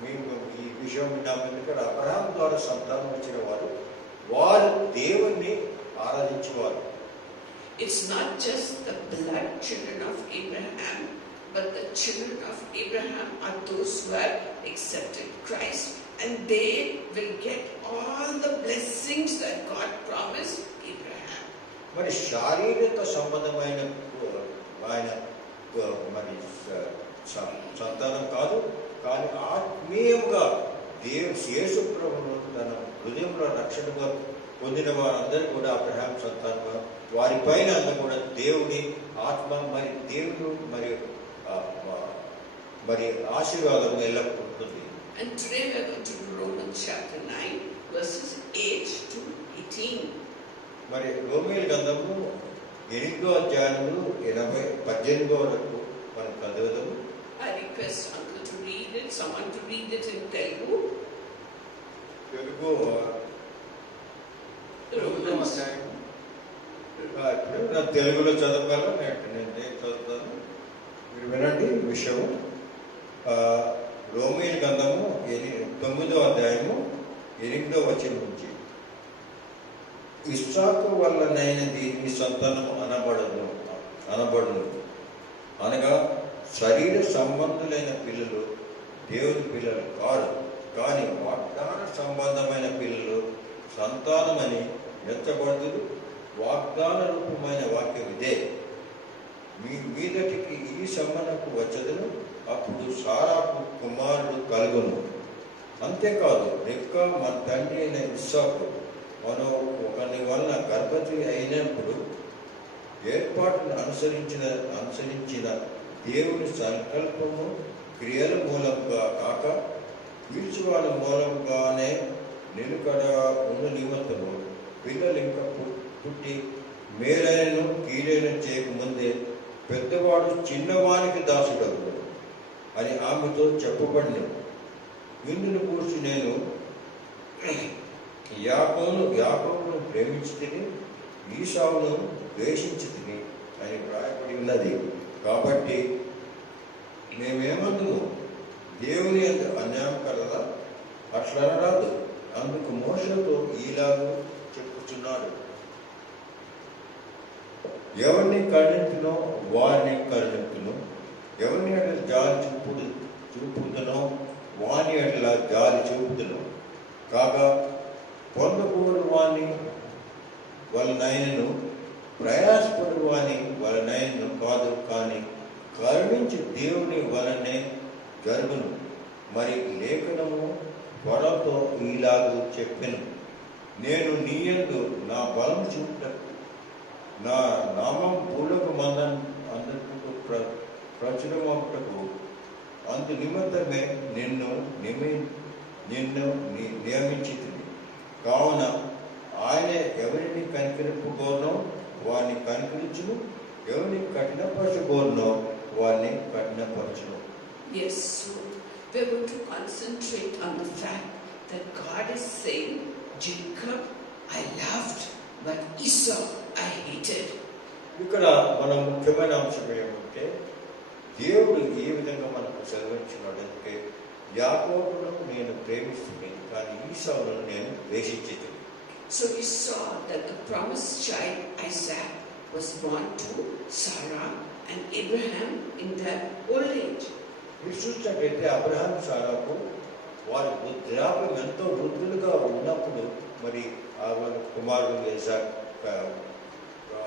మేము ఈ విషయం విన్నాము. ఎందుకంటే అబ్రహాం ద్వారా సంతానం వచ్చిన వారు దేవుణ్ణి ఆరాధించేవారు. It's not just the blood children of Abraham, but the children of Abraham are those who have accepted Christ, and they will get all the blessings that God promised Abraham. మరి శారీరక సంబంధమైన ఆయన మరి సంతానం కాదు, కానీ ఆత్మీయంగా యేసు ప్రభువును తన హృదయంలో రక్షణగా పొందిన వారందరూ కూడా అబ్రహాం సంతానంగా, వారిపైన అంతా కూడా దేవుని ఆత్మ మరి దేవుడు మరి ఆశీర్వాదం ఎల్లప్పుడూ ఉంటుంది. And today we are going to do Romans chapter 9, verses 8 to 18. మరి రోమీయుల గ్రంథము 8వ అధ్యాయములు 18 వరకు మనం చదువుదాము. I request uncle to read it, someone to read it in Telugu. Telugu Romans. ఇప్పుడు నా తెలుగులో చదవగలను, నేను చదువుతాను. మీరు వినండి విషయం. రోమీయుల గ్రంథము 9వ అధ్యాయము 8వ వచనం నుంచి. ఇస్సాకు వల్లనైన దీని సంతానం అనబడును అనగా శరీర సంబంధులైన పిల్లలు దేవుని పిల్లలు కాదు, కానీ వాగ్దాన సంబంధమైన పిల్లలు సంతానమని మెచ్చబడుదురు. వాగ్దాన రూపమైన వాక్యం ఇదే, మీ మీదటికి ఈ సంబంధకు వచ్చదును, అప్పుడు సారాకు కుమారుడు కలుగును. అంతేకాదు, రెబ్కా మన తండ్రి అయిన ఇస్సాకు మనం ఒకరి వలన గర్భవతి అయినప్పుడు ఏర్పాటును అనుసరించిన దేవుని సంకల్పము క్రియల మూలంగా కాక పీల్చువాని మూలంగానే నిలుకడ ఉన్న నిమిత్తము పిల్లలు ఇంకా పుట్టి మేలైనను కీడైన చేయకముందే పెద్దవాడు చిన్నవానికి దాసుడగుడు అని ఆమెతో చెప్పబడినది. ఇందును కూర్చి నేను యాకోబును ప్రేమించి తిని ఈసావును ద్వేషించి తిని అని వ్రాయబడి ఉన్నది. కాబట్టి మేమేమందుము, దేవుని అన్యాయం కలదా? అట్లా అనరాదు. అందుకు మోషేతో ఈలాగూ చెప్పుచున్నాడు, ఎవరిని కరుణించునో వారిని కరుణించును, ఎవరిని అట్లా జాలి చూపుదునో వాని అట్లా జాలి చూపుదును. కాగా పొందకూడని వాని వలనైనను ప్రయాసపడు వాని వలనైనను కాదు, కానీ కరుణించి దేవుని వలనే జరుగును. మరి లేఖనము త్వరతో ఈలాగూ చెప్పెను, నేను నీ యందు నా బలం చూపుటకు నా నామం పూలకు అందరికీ ప్రచురమవుటకు అందు నిమిత్తమే నిన్ను నియమించితిని. కావున ఆయన ఎవరిని కనికరింపుకోనో వారిని కనికరించును, ఎవరిని కఠినపరచుకోనో వారిని కఠినపరచును. Yes, so we're going to concentrate on the fact that God is saying, Jacob I loved, but Esau I hated. ఇక్కడ మనం ముఖ్యమైన అంశం ఏమంటే, దేవుడు ఏ విధంగా మనకు సెలవించినాడు అంటే, యాకోబును నేను ప్రేమిస్తుంది కానీ ఈసావును నేను ద్వేషించేది. So we saw that the promised child Isaac was born to Sarah and Abraham in their old age. మీరు చూసినట్లయితే అబ్రహాం సారాకు వారి వృద్ధాప్యం ఎంతో వృద్ధులుగా ఉన్నప్పుడు మరి ఆ కుమారుడు ఇసాక్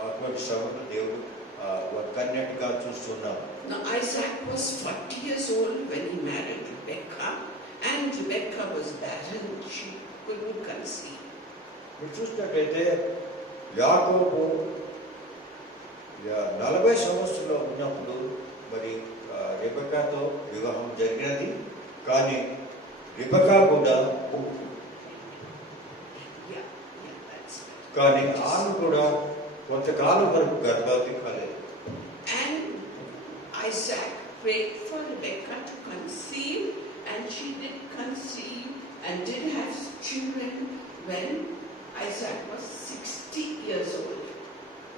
అటువంటి సభను దేవుడు కన్యటిగా చూస్తున్నాం. Now Isaac was 40 years old when he married Rebekah, and Rebekah was barren; she couldn't conceive. మీరు చూసినట్లయితే యాకోబు 40 సంవత్సరాలు ఉన్నప్పుడు మరి రెబెకాతో వివాహం జరిగినది. కానీ రెబెకా కూడా ఆమె కూడా కొంతకాలం వరకు గర్భవతి కాలేదు. And Isaac prayed for Rebekah to conceive, and she did conceive and did have children when Isaac was 60 years old.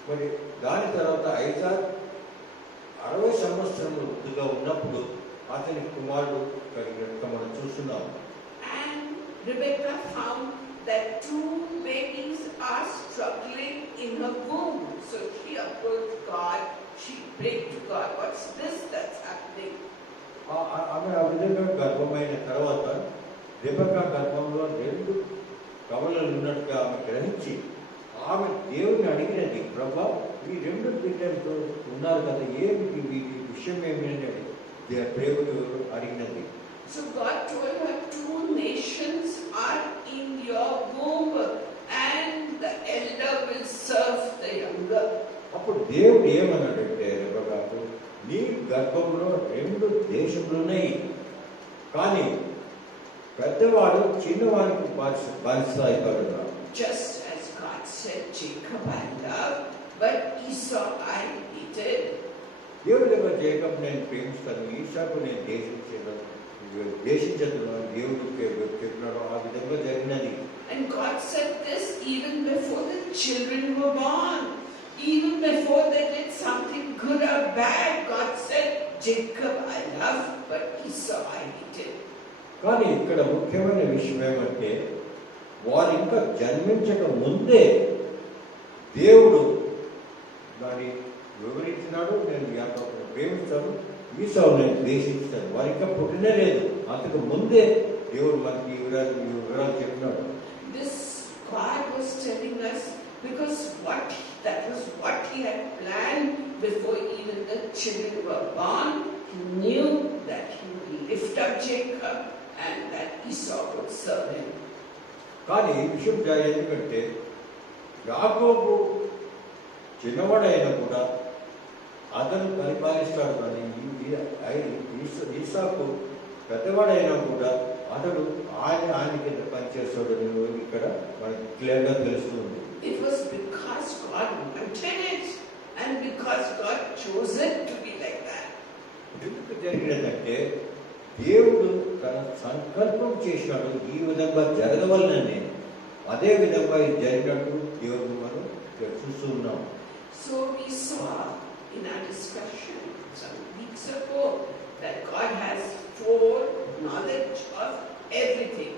మరి దాని తర్వాత ఐజాక్ 60 సంవత్సరములుగా ఉన్నప్పుడు అతని కుమారుడు కలిగినట్టుగా మనం చూస్తున్నాం. And Rebekah found that 2 babies are struggling in her womb. So she approached God, she prayed to God, what's this that's happening? ఆమె ఆ విధంగా గర్భమైన తర్వాత రెబెకా గర్భంలో 2 కవలలు ఉన్నట్టుగా ఆమె గ్రహించి ఆమె దేవుని అడిగినది, ప్రభా ఈ 2 బిడ్డలతో ఉన్నారు కదా, ఏమిటి వీటి విషయం ఏమిటని దేవుడు అడిగినది. So God told her 2 nations are in your womb and the elder will serve the younger. అప్పుడు దేవుడు ఏమన్నాడంటే రెబెకాకు, నీ గర్భంలో 2 దేశములు ఉన్నాయి, కానీ పెద్దవాడు చిన్నవాడికి బానిస అయిపోతున్నాడు. Just as God said, Jacob I love, but Esau I hated. ఏ విధంగా జేకబ్ నేను ప్రేమిస్తాను, ఈసాకు నేను దేశించను దేవుడు చెప్పినాడు, ఆ విధంగా జరిగినది. And God said this even before the children were born. Even before they did something good or bad, God said, Jacob I love, but Esau I hated. కానీ ఇక్కడ ముఖ్యమైన విషయం ఏమంటే, వారు ఇంకా జన్మించక ముందే దేవుడు దాన్ని వివరించినాడు, నేను యాకోబును ప్రేమిస్తాను, ఈసావును నేను ద్వేషిస్తాను. వారు ఇంకా పుట్టినే లేదు, అంతకు ముందే దేవుడు మనకి ఈ వివరాలు చెప్పినాడు. This God was telling us because that was what he had planned before even the children were born. He knew that he would lift up Jacob and that Esau would serve him. కానీ ఈ విషయం ఎందుకంటే యాకోబు చిన్నవాడైనా కూడా అతను పరిపాలిస్తాడు, కానీ ఈసాకు పెద్దవాడైనా కూడా అతడు ఆయన కింద పనిచేస్తాడు. ఇక్కడ మనకి క్లియర్గా తెలుస్తుంది. It was because God wanted it and because God chose it to be like that. ఎందుకు జరిగినదంటే దేవుడు తన సంకల్పం చేసినాడు ఈ విధంగా జరగవలనని. అదే విధంగా ఇది జరిగినట్టు దేవుడు మనం చూస్తూ ఉన్నాం. So we saw in our discussion some weeks ago that God has foreknowledge of everything.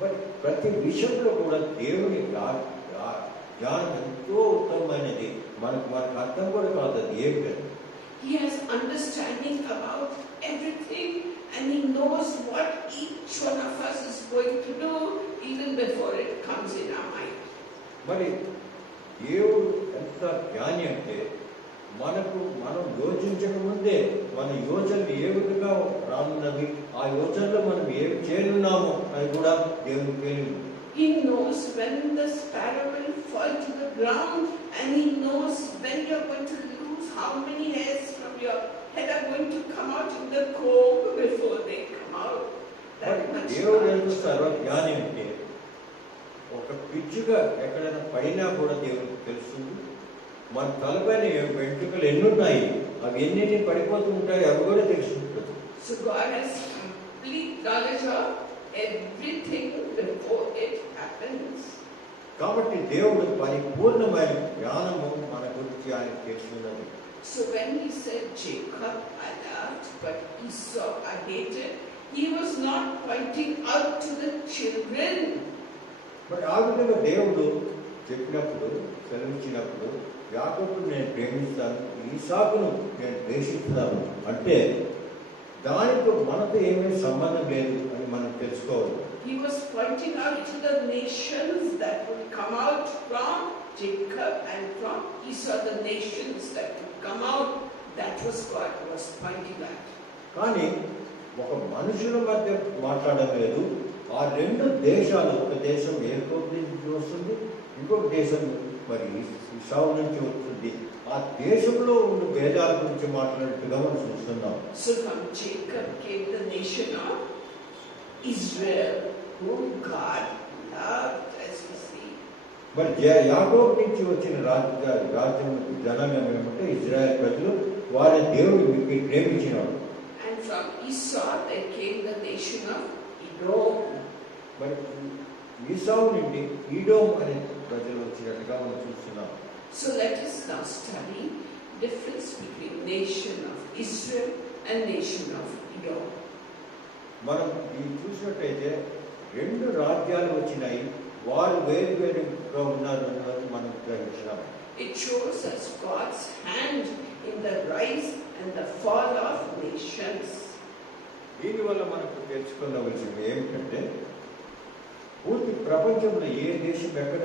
మరి ప్రతి విషయంలో కూడా దేవుని జ్ఞానం ఎంతో ఉత్తమమైనది. మనకు అర్థం కూడా కాదు అది ఏమిటని. He has understanding about everything and He knows what each one of us is going to do even before it comes in our mind. మరి దేవుడు ఎంత జ్ఞాని అంటే మనం యోచించక ముందే మన యోచనలు ఏ విధంగా రానున్నవి, ఆ యోచనలో మనం ఏమి చేయనున్నామో అని కూడా దేవునికి తెలియదు. He knows when the sparrow will fall to the ground and He knows when you're going to lose, how many hairs from your head are going to come out in the comb before they come out. That much దేవుడు ఎంత knowledge. సర్వజ్ఞాని అంటే ఒక పిచ్చుగా ఎక్కడైనా పడినా కూడా దేవుడికి తెలుస్తుంది. మన తలపైన వెంట్రుకలు ఎన్నున్నాయి, అవి ఎన్ని పడిపోతూ ఉంటాయి అవి కూడా తెలుసుకుంటుంది. So God has complete knowledge of everything before it happens. కాబట్టి దేవుడు పరిపూర్ణమైన జ్ఞానము మన గురించి ఆయన తెలుసుకున్నది. So when He said Jacob I loved but Esau I hated, He was not pointing out to the children. మరి ఆ విధంగా దేవుడు చెప్పినప్పుడు, సెలవిచ్చినప్పుడు యాకోబును నేను ప్రేమిస్తాను, ఈసాకును నేను ద్వేషిస్తాను అంటే దానితో మనతో ఏమీ సంబంధం లేదు అని మనం తెలుసుకోవాలి. He was pointing out to the nations that would come out from Jacob and from Esau, the nations that would come out. That was what he was pointing at. కానీ ఒక మనుషుల మధ్య మాట్లాడలేదు. ఆ రెండు దేశాలు, ఒక దేశం యాకోబు నుంచి వస్తుంది, ఇంకొక దేశం మరి ఈసావు నుంచి వస్తుంది. ఆ దేశంలో ఉన్న భేదాల గురించి మాట్లాడినట్టుగా మనం చూస్తున్నాం. So from Jacob came the nation of Israel, whom God loved, as we see. మరి యాకోబు నుంచి వచ్చిన రాజ్యం జనాంగం ఏమంటే ఇజ్రాయెల్ ప్రజలు, వారి దేవుడు ప్రేమించినాడు. And from Esau there came the nation of Edom. మరి ఈసావు నుండి ఈడోమ్ అనే ప్రజలు వచ్చినట్టుగా మనం చూస్తున్నాం. So let us now study difference between nation of Israel and nation of Edom. మనం ఇది చూసినట్టయితే రెండు రాజ్యాలు వచ్చినాయి, వారు వేరు వేరుగా ఉన్నారు అన్నది మనం గ్రహించినాం. It shows us God's hand in the rise and the fall of nations. దీనివల్ల మనకు తెలుసుకోవలసింది ఏమిటంటే పూర్తి ప్రపంచంలో ఏ దేశం ఎక్కడ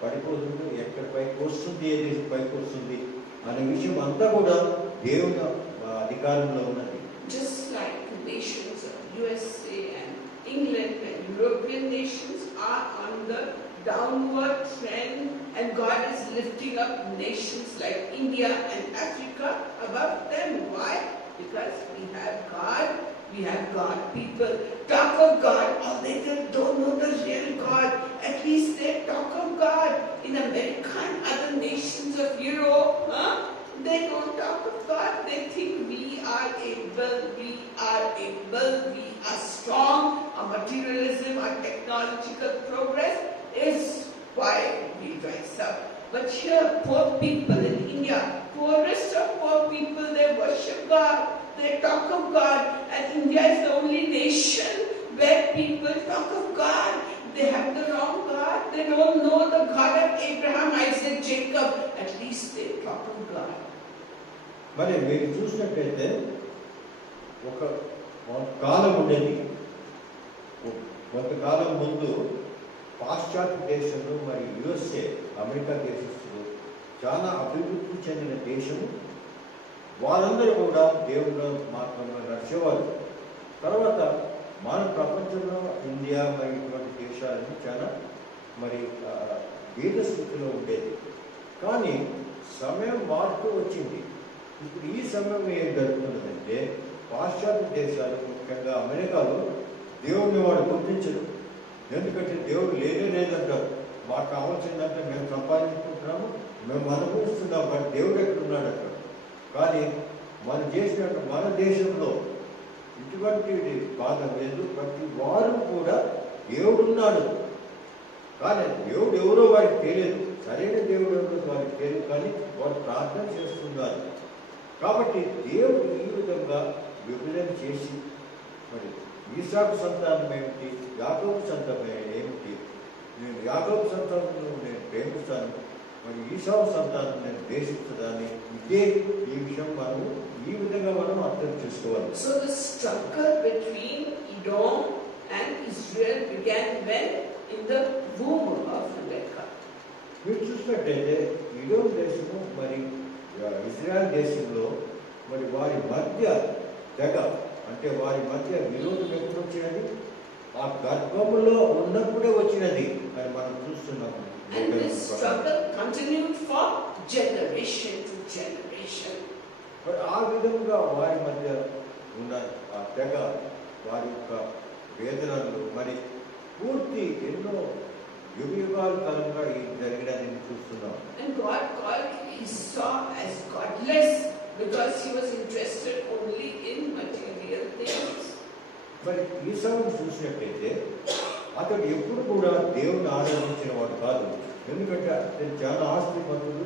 పడిపోతుందో, ఎక్కడ పైకి వస్తుంది, ఏ దేశం పైకి వస్తుంది అనే విషయం అంతా కూడా దేవుని అధికారంలో ఉన్నది. Just like the nations of USA and England and European nations are on the downward trend, and God is lifting up nations like India and Africa above them. Why? Because we have God. We have God. People talk of God, or they don't know the real God. At least they talk of God. In America and other nations of Europe, they don't talk of God. They think we are able, we are strong. Our materialism, our technological progress is why we rise up. But here, poor people in India, poorest of poor people, they worship God. They talk of God, and India is the only nation where people talk of God. They have the wrong God. They don't know the God of Abraham, Isaac, Jacob. At least they talk of God. మరి మీరు చూసినట్టయితే ఒక కాలం ఉండేది. కొంతకాలం ముందు పాశ్చాత్య దేశంలో మరి యుఎస్ఏ, అమెరికా దేశస్తులు చాలా అభివృద్ధి చెందిన దేశము. వారందరూ కూడా దేవుడు మార్గంలో నడిచేవారు. తర్వాత మన ప్రపంచంలో ఇండియా మరి ఇటువంటి దేశాలను చాలా మరి భేద స్థితిలో ఉండేది. కానీ సమయం మారుతూ వచ్చింది. ఇప్పుడు ఈ సమయం ఏం జరుగుతున్నదంటే పాశ్చాత్య దేశాలు, ముఖ్యంగా అమెరికాలో దేవుడిని వాడు గుర్తించరు. ఎందుకంటే దేవుడు లేదంటారు. మాకు కావాల్సిందంటే మేము సంపాదించుకుంటున్నాము, మేము అనుభవిస్తున్నాం, కానీ దేవుడు ఎక్కడ ఉన్నాడు అక్కడ. కానీ మనం చేసినట్టు మన దేశంలో ఇటువంటి బాధ లేదు. ప్రతి వారు కూడా దేవుడు ఉన్నాడు, కానీ దేవుడు ఎవరో వారికి తెలియదు. సరైన దేవుడు ఎవరో వారికి తెలియదు, కానీ వారు ప్రార్థన చేస్తున్నారు. కాబట్టి దేవుడు ఈ విధంగా విభజన చేసి మరి ఈసాకు సంతానం ఏమిటి, యాకోబు సంతానం ఏమిటి, నేను యాకోబు సంతానం నేను ప్రేమిస్తాను, మరి ఈసావు సంతానం నేను ద్వేషిస్తానని, ఇదే ఈ విషయం మనము ఈ విధంగా మనం అర్థం చేసుకోవాలి. So the struggle between Edom and Israel began when in the womb of Rebekah. మీరు చూసినట్టయితే ఇడోం దేశము మరి ఇజ్రాయెల్ దేశంలో మరి వారి మధ్య తెగ, అంటే వారి మధ్య విరోధం ఎప్పుడు వచ్చినది, ఆ గర్భములో ఉన్నప్పుడే వచ్చినది అని మనం చూస్తున్నాము. And this struggle continued for generation to generation. మరి ఆ విధంగా వారి మధ్య ఉన్న ఆ తెగ, వారి యొక్క వేదనలు మరి పూర్తి ఎన్నో యుగాల కాలంగా ఇది జరిగినది చూస్తున్నాం. And God called Esau as godless because he was interested only in material things. మరి ఈసావును చూసినట్టయితే అతడు ఎప్పుడు కూడా దేవుని ఆరాధించిన వాడు కాదు. ఎందుకంటే అతను చాలా ఆస్తిపరుడు,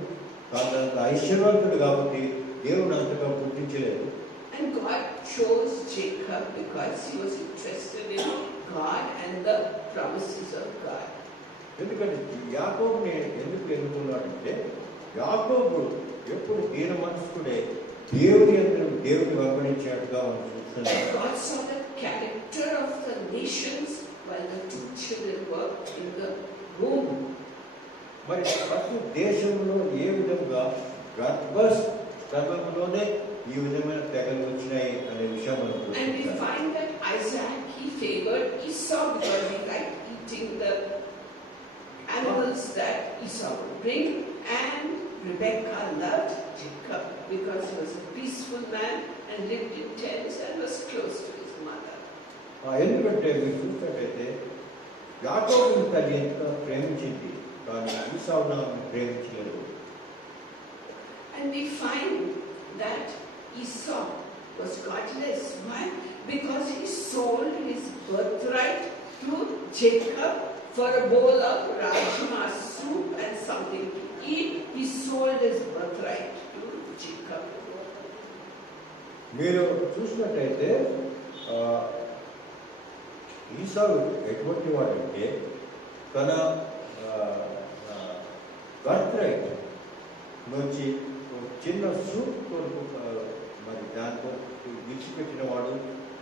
తాను ఐశ్వర్యవంతుడు కాబట్టి దేవుని అంతగా గుర్తించలేదు. And God chose Jacob because he was interested in God and the promises of God. ఎందుకంటే యాకోబుని ఎందుకు ఎన్నుకున్నాడంటే యాకోబు ఎప్పుడు దీన మనస్కుడే దేవుని వెంబడించినట్టుగా మనం చూస్తున్నాం. God saw the character of the nations while the two children were in the womb. మరి ప్రతి దేశంలో ఏ విధంగా గర్భంలోనే ఈ విధమైన తెగలు వచ్చినాయి అనే విషయం మనం And we చూస్తున్నాం. find that Isaac, he favored Esau because he liked eating the animals that Esau would bring, and Rebekah loved Jacob because he was a peaceful man and lived in tents and was close to his mother. ఎందుకంటే మీరు చూసినట్టయితే యాకోబుని తల్లి ఎంత ప్రేమించింది, కానీ ఈసావును ఆమె ప్రేమించలేదు. And we find that Esau was godless. Why? Because he sold his birthright to Jacob for a bowl of rajma soup and something to eat. He sold his birthright to Jacob. మీరు చూసినట్టయితే ఈసావు ఎటువంటి వాడంటే తన బర్త్రైట్ నుంచి చిన్న soup కొరకు మరి దాంతో విడిచిపెట్టిన వాడు,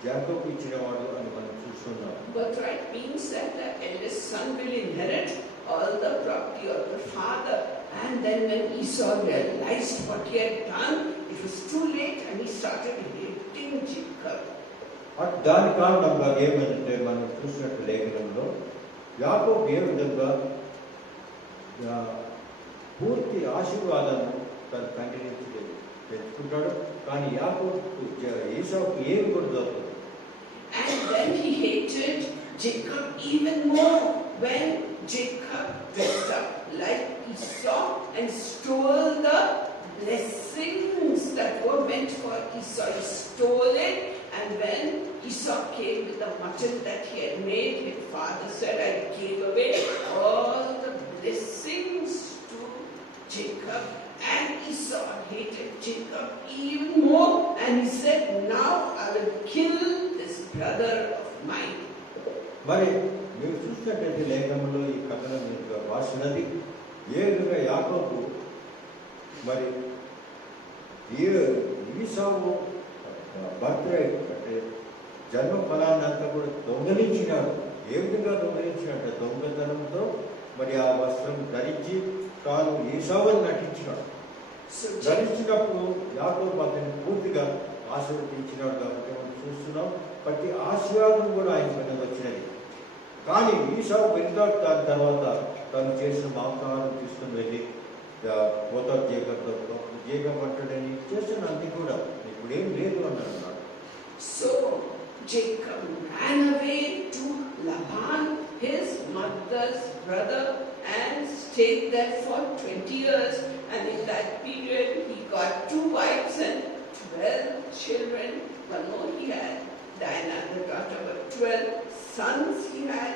జాకోబు ఇచ్చినవాడు అని మనం చూస్తున్నాం. Birthright means that the eldest son will inherit all the property of the father. And then when Esau realized what he had done, it was too late and he started hating Jacob. దాని కారణంగా ఏమంటే మనం చూసినట్టు లేఖనంలో యాకోబు ఏ విధంగా పూర్తి ఆశీర్వాదాన్ని తన తండ్రి నుంచి తెచ్చుకుంటాడు, కానీ యాకోబు ఈసావుకు ఏమి కూడా దొరకదు. And then he hated Jacob even more when Jacob dressed up like Esau and stole the blessings that were meant for Esau. He stole it, and when Esau came with the mutton that he had made, his father said, I gave away all the blessings to Jacob. And Esau hated Jacob even more, and he said, now I will kill this brother of mine. మరి మీరు చూసినట్టయితే లేఖనంలో ఈ కథనం రాసినది ఏ విధంగా యాకోబు మరి ఈసావు బర్త్రైట్ అంటే జన్మ ఫలాన్ని అంతా కూడా దొంగలించినాడు. ఏ విధంగా దొంగలించినట్టే దొంగతనంతో మరి ఆ వస్త్రం ధరించి తాను ఈసావుని నటించినాడు. ధరించినప్పుడు యాకోబు అతన్ని పూర్తిగా ఆశీర్వదించినాడు కాబట్టి మనం చూస్తున్నాం. ప్రతి ఆశీర్వాదం కూడా ఆయన పైన వచ్చినది. కానీ ఈసావు వెళ్తాడు, దాని తర్వాత తను చేసిన మాంసాహారం తీసుకుని వెళ్ళి పోతాడు జేకబ్తో. జేకబ్ అంటాడని చేసిన అన్ని కూడా ఇప్పుడేం లేదు అన్నాడు. So Jacob ran away to Laban, his mother's brother, and stayed there for 20 years. And in that period, he got 2 wives and 12 children. One more he had, Diana, the daughter, but 12 sons he had.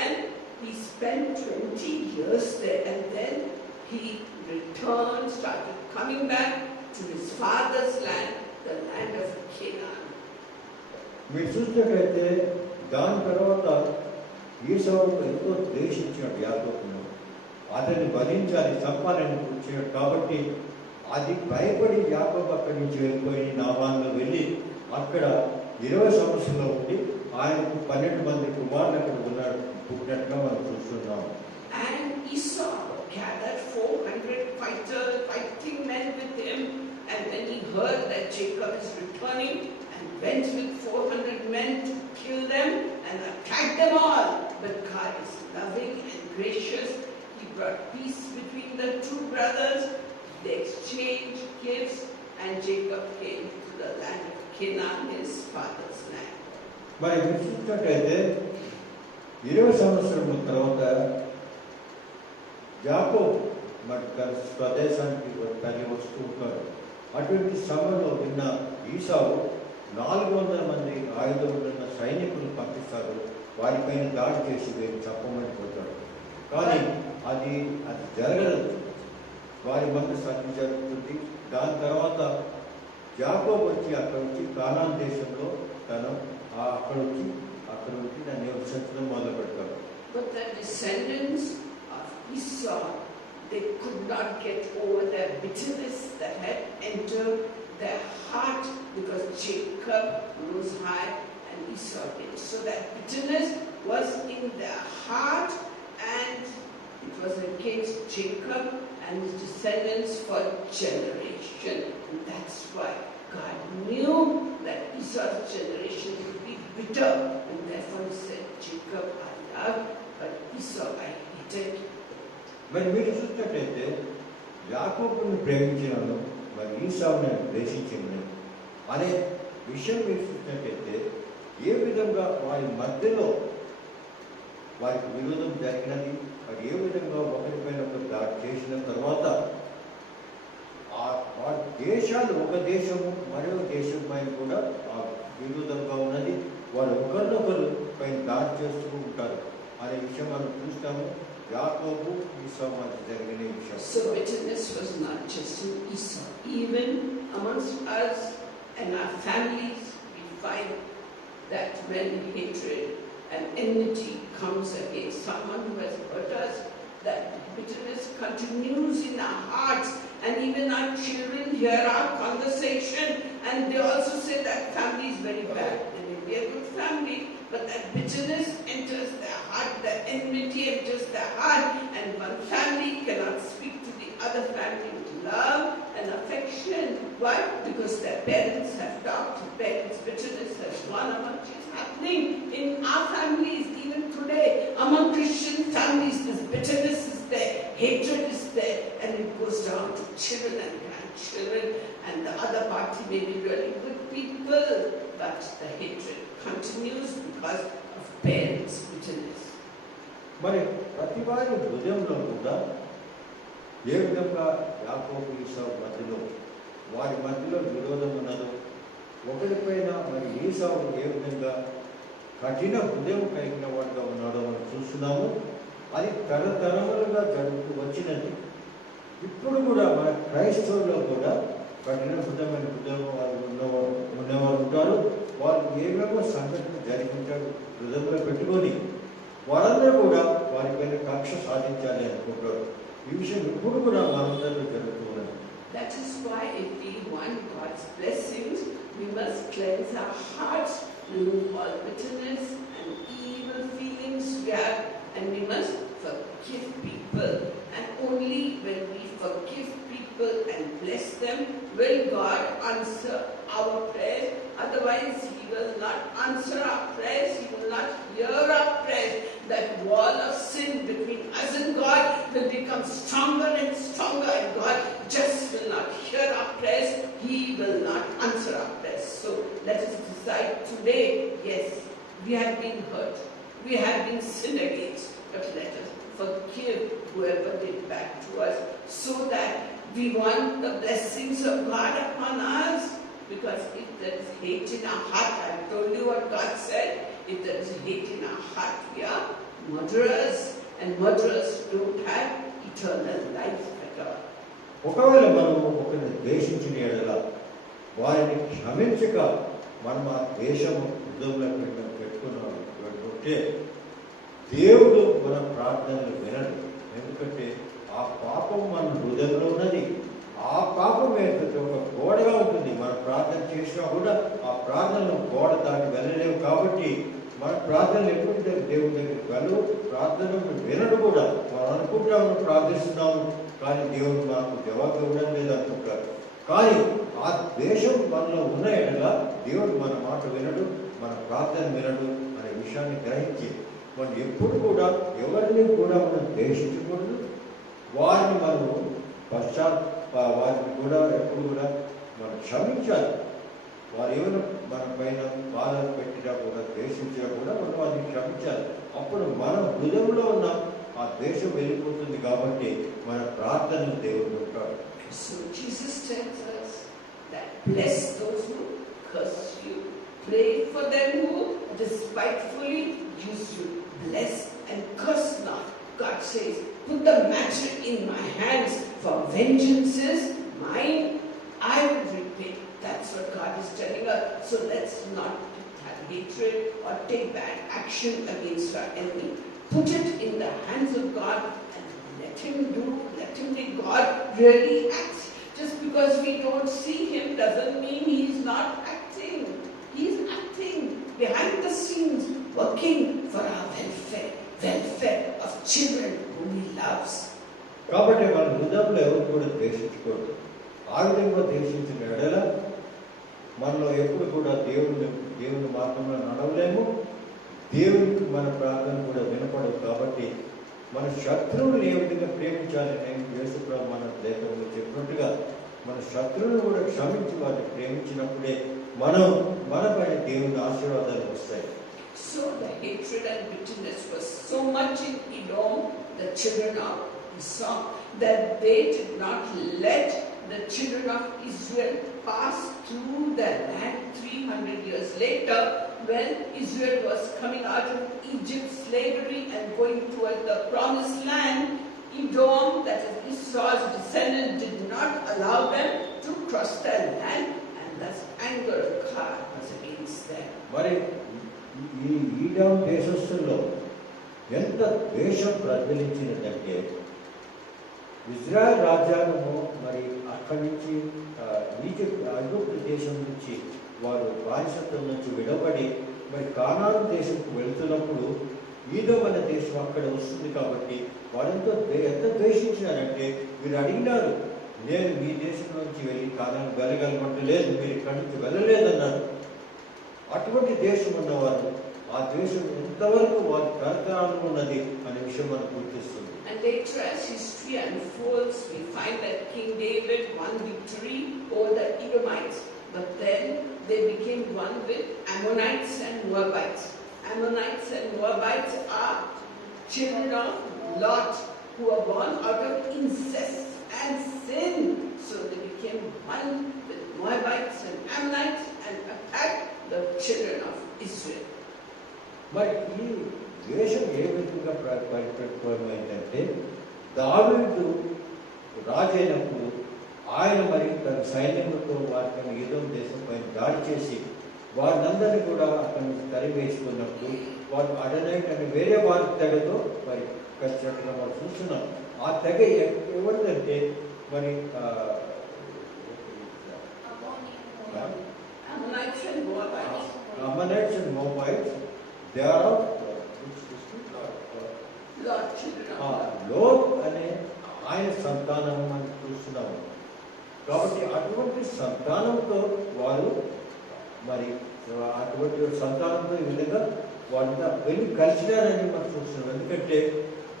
And he spent 20 years there. And then he returned, started coming back to his father's land, the land of Canaan. మీరు చూసినట్లయితే దాని తర్వాత ఈసావు ఎంతో ద్వేషించినట్టు యాకోబును, అతన్ని భరించాలి, చంపాలని కూర్చున్నాడు. కాబట్టి అది భయపడి యాకోబు అక్కడి నుంచి వెళ్ళిపోయి నాబాన్లో వెళ్ళి అక్కడ 20 సంవత్సరంలో ఉండి ఆయనకు 12 మంది కుమారులు అక్కడ ఉన్నాడు పుట్టినట్టుగా మనం చూస్తున్నాం. And Esau gathered 400 fighting men with him. And when he heard that Jacob is returning, and went with 400 men to kill them and attack them all. But God is loving and gracious. He brought peace between the 2 brothers. They exchanged gifts, and Jacob came to the land of Canaan, his father's land. మరి మీరు చూసినట్లయితే 20 సంవత్సరముల తర్వాత యాకోబు మరి తన స్వదేశానికి తల్లి వస్తూ ఉంటారు. అటువంటి సమయంలో విన్న ఈసావు 400 మంది ఆయుధములున్న సైనికులు పంపిస్తారు. వారిపైన దాడి చేసి వీరు చంపమని పోతాడు. కానీ అది జరగదు. వారి మధ్య సంధి జరుగుతుంది. దాని తర్వాత యాకోబు వచ్చి అక్కడ వచ్చి కానాన్ దేశంలో తను అక్కడ వచ్చి దాన్ని నివసించడం మొదలు పెడతాడు. But the descendants of Esau, they could not get over their bitterness that had entered their heart, because Jacob rose high and Esau did. So that bitterness was in their heart, and it was against Jacob and his descendants for generation. And that's why God knew that Esau's generation would be bitter, and therefore he said, Jacob I loved, but Esau I hated. మరి మీరు చూసినట్లయితే యాకోబుని ప్రేమించినాను, మరి ఈసావుని ద్వేషించింది అనే విషయం మీరు చూసినట్లయితే ఏ విధంగా వారి మధ్యలో వారికి విరోధం జరిగినది, మరి ఏ విధంగా ఒకరిపైన ఒకరు దాడి చేసిన తర్వాత ఆ దేశాలు ఒక దేశము మరో దేశం పైన కూడా ఆ విరోధంగా ఉన్నది. వారు ఒకరినొకరు పైన దాడి చేస్తూ ఉంటారు అనే విషయం మనం చూస్తాము. యాకోబు ఈసావు మధ్య జరిగిన విషయం. So bitterness was not just in Esau. Even amongst us and our families, we find that when hatred and enmity comes against someone who has hurt us, that bitterness continues in our hearts, and even our children hear our conversation and they also say that family is very bad. They may be a good family, but that bitterness enters their heart, the enmity enters their heart, and one family cannot speak to the other family with love and affection. Why? Because their parents have talked, parents' bitterness has gone among. It's happening in our families even today. Among Christian families, this bitterness is there, hatred is there, and it goes down to children and grandchildren, and the other party may be really good people, but the hatred continues because of parents' bitterness. మరి ప్రతి వారి హృదయంలో కూడా ఏ విధంగా యాకోబు ఈసావు మధ్యలో వారి మధ్యలో విరోధం ఉన్నదో, ఒకరిపైన మరి ఈసావు ఏ విధంగా కఠిన హృదయం కలిగిన వాడుగా ఉన్నాడో మనం చూస్తున్నాము. అది తరతరములుగా జరుగుతూ వచ్చినది. ఇప్పుడు కూడా మన క్రైస్తవుల్లో కూడా కఠిన హృదయమైన హృదయం వారు ఉన్నవారు ఉంటారు. వారు ఏమేమో సంఘటన జరిగించాడు హృదయంలో పెట్టుకొని వారందరూ కూడా వారిపైన కక్ష సాధించాలి అనుకుంటారు. ఈ విషయం ఇప్పుడు కూడా మనందరిలో జరుగుతూ ఉన్నది. That is why if we want God's blessings, we must cleanse our hearts, remove all bitterness and evil feelings we have, and we must forgive people. And only when we forgive people and bless them will God answer our prayers. Otherwise, He will not answer our prayers. He will not hear our prayers. That wall of sin between us and God will become stronger and stronger, and God just will not hear our prayers. He will not answer our prayers. So let us decide today, yes, we have been hurt, we have been sinned against, but let us forgive whoever did bad to us, so that we want the blessings of God upon us. Because if there is hate in our heart, I told you what God said, if there is hate in our heart, we are murderers, and murderers don't have eternal life at all. ఒకవేళ మనం ఒకరిని ద్వేషించిన ఎడల వారిని క్షమించక మనం ఆ ద్వేషము హృదయంలో పెట్టుకుంటే దేవుడు మన ప్రార్థనలు వినడు. ఎందుకంటే ఆ పాపం మన హృదయంలో ఉన్నది. ఆ పాపం ఏంటంటే ఒక గోడగా ఉంటుంది. మనం ప్రార్థన చేసినా కూడా ఆ ప్రార్థనలు గోడ దాన్ని వెళ్ళలేవు. కాబట్టి మన ప్రార్థనలు ఎప్పుడు దేవుడి దగ్గరికి వెళ్ళవు. ప్రార్థనలు వినడు కూడా. మనం అనుకుంటాము ప్రార్థిస్తున్నాము, కానీ దేవుడు మనకు జవాబు ఇవ్వడం లేదు అనుకుంటారు. కానీ ఆ ద్వేషం మనలో ఉన్న ఎడల దేవుడు మన మాట వినడు, మన ప్రార్థన వినడు అనే విషయాన్ని గ్రహించి మనం ఎప్పుడు కూడా ఎవరిని కూడా మనం ద్వేషించకూడదు. వారిని మనం వారిని కూడా ఎప్పుడు కూడా మనం క్షమించాలి. వారు ఏమైనా మన పైన బాధలు పెట్టినా కూడా ద్వేషించినా కూడా మనం వారిని క్షమించాలి. అప్పుడు మన హృదయంలో ఉన్న ఆ ద్వేషం వెళ్ళిపోతుంది. కాబట్టి మన ప్రార్థనలు దేవుడు ఉంటాడు. So Jesus tells us that bless those who curse you, pray for them who despitefully use you, bless and curse not. God says, put the matter in my hands, for vengeance is mine, I will repay. That's what God is telling us. So let's not have hatred or take bad action against our enemy. Put it in the hands of God and let him be God really acts. Just because we don't see him doesn't mean he's not acting. He's acting behind the scenes, working for our welfare of children whom he loves. కాబట్టి మన హృదయంలో ఎవరు కూడా ద్వేషించకూడదు. ఆ విధంగా ద్వేషించిన ఎడల మనలో ఎప్పుడు కూడా దేవుని మార్గంలో నడవలేము. దేవునికి మన ప్రార్థన కూడా వినపడదు. కాబట్టి మన శత్రువుని ఏ విధంగా ప్రేమించాలి, నేను యేసుప్రభు మన లేఖనంలో చెప్పినట్టుగా మన శత్రువుని కూడా క్షమించి వారిని ప్రేమించినప్పుడే మన పైన దేవుని ఆశీర్వాదాలు వస్తాయి. So the hatred and bitterness was so much in Edom, the children of Esau, that they did not let the children of Israel pass through the land 300 years later, when Israel was coming out of Egypt's slavery and going towards the promised land. Edom, that is Esau's descendant, did not allow them to cross the land, and thus anger of God was against them. మరి ఈ ఈడాం దేశస్తుల్లో ఎంత ద్వేషం ప్రజ్వలించినదంటే Israel రాజ్యాంగము మరి అక్కడి నుంచి Egypt ఐగుప్తు దేశం నుంచి వారు బానిసత్వం నుంచి విడబడి మరి కానాను దేశంకు వెళ్తున్నప్పుడు ఈదోం అనే దేశం అక్కడ వస్తుంది. కాబట్టి వారెంతో ఎంత ద్వేషించినారంటే వీరు అడిగినారు, నేను మీ దేశం నుంచి వెళ్ళి కానాను వెళ్ళగలమంటే లేదు, మీరు ఇక్కడి నుంచి వెళ్ళలేదన్నారు. అటువంటి దేశం ఉన్నవారు ఆ దేశం ఎంతవరకు వారి తరతరాలు ఉన్నది అనే విషయం మనకు గుర్తిస్తుంది. And later as history unfolds, we find that King David won victory over the Edomites, but then they became one with Ammonites and Moabites. Ammonites and Moabites are children of Lot, who were born out of incest and sin. So they became one with Moabites and Ammonites and attacked the children of Israel. మరి ఈ దేశం ఏ విధంగా పరిపక్వమైందంటే దావీదు రాజైనప్పుడు ఆయన మరి తన సైన్యంతో వారిని ఈదోం దేశం పైన దాడి చేసి వారినందరినీ కూడా అక్కడి నుంచి తరివేసుకున్నప్పుడు వారు అడనైట్ అని వేరే వారి తెగతో మరి కలిసినట్టుగా మనం చూస్తున్నాం. ఆ తెగ ఎవరిదంటే మరి Ammonites and Moabites, they are of లోత్ అనే ఆయన సంతానం అని చూస్తున్నాము. కాబట్టి అటువంటి సంతానంతో వారు మరి అటువంటి సంతానంతో ఈ విధంగా వారంతా వెళ్ళి కలిసినారని మనం చూస్తున్నాం. ఎందుకంటే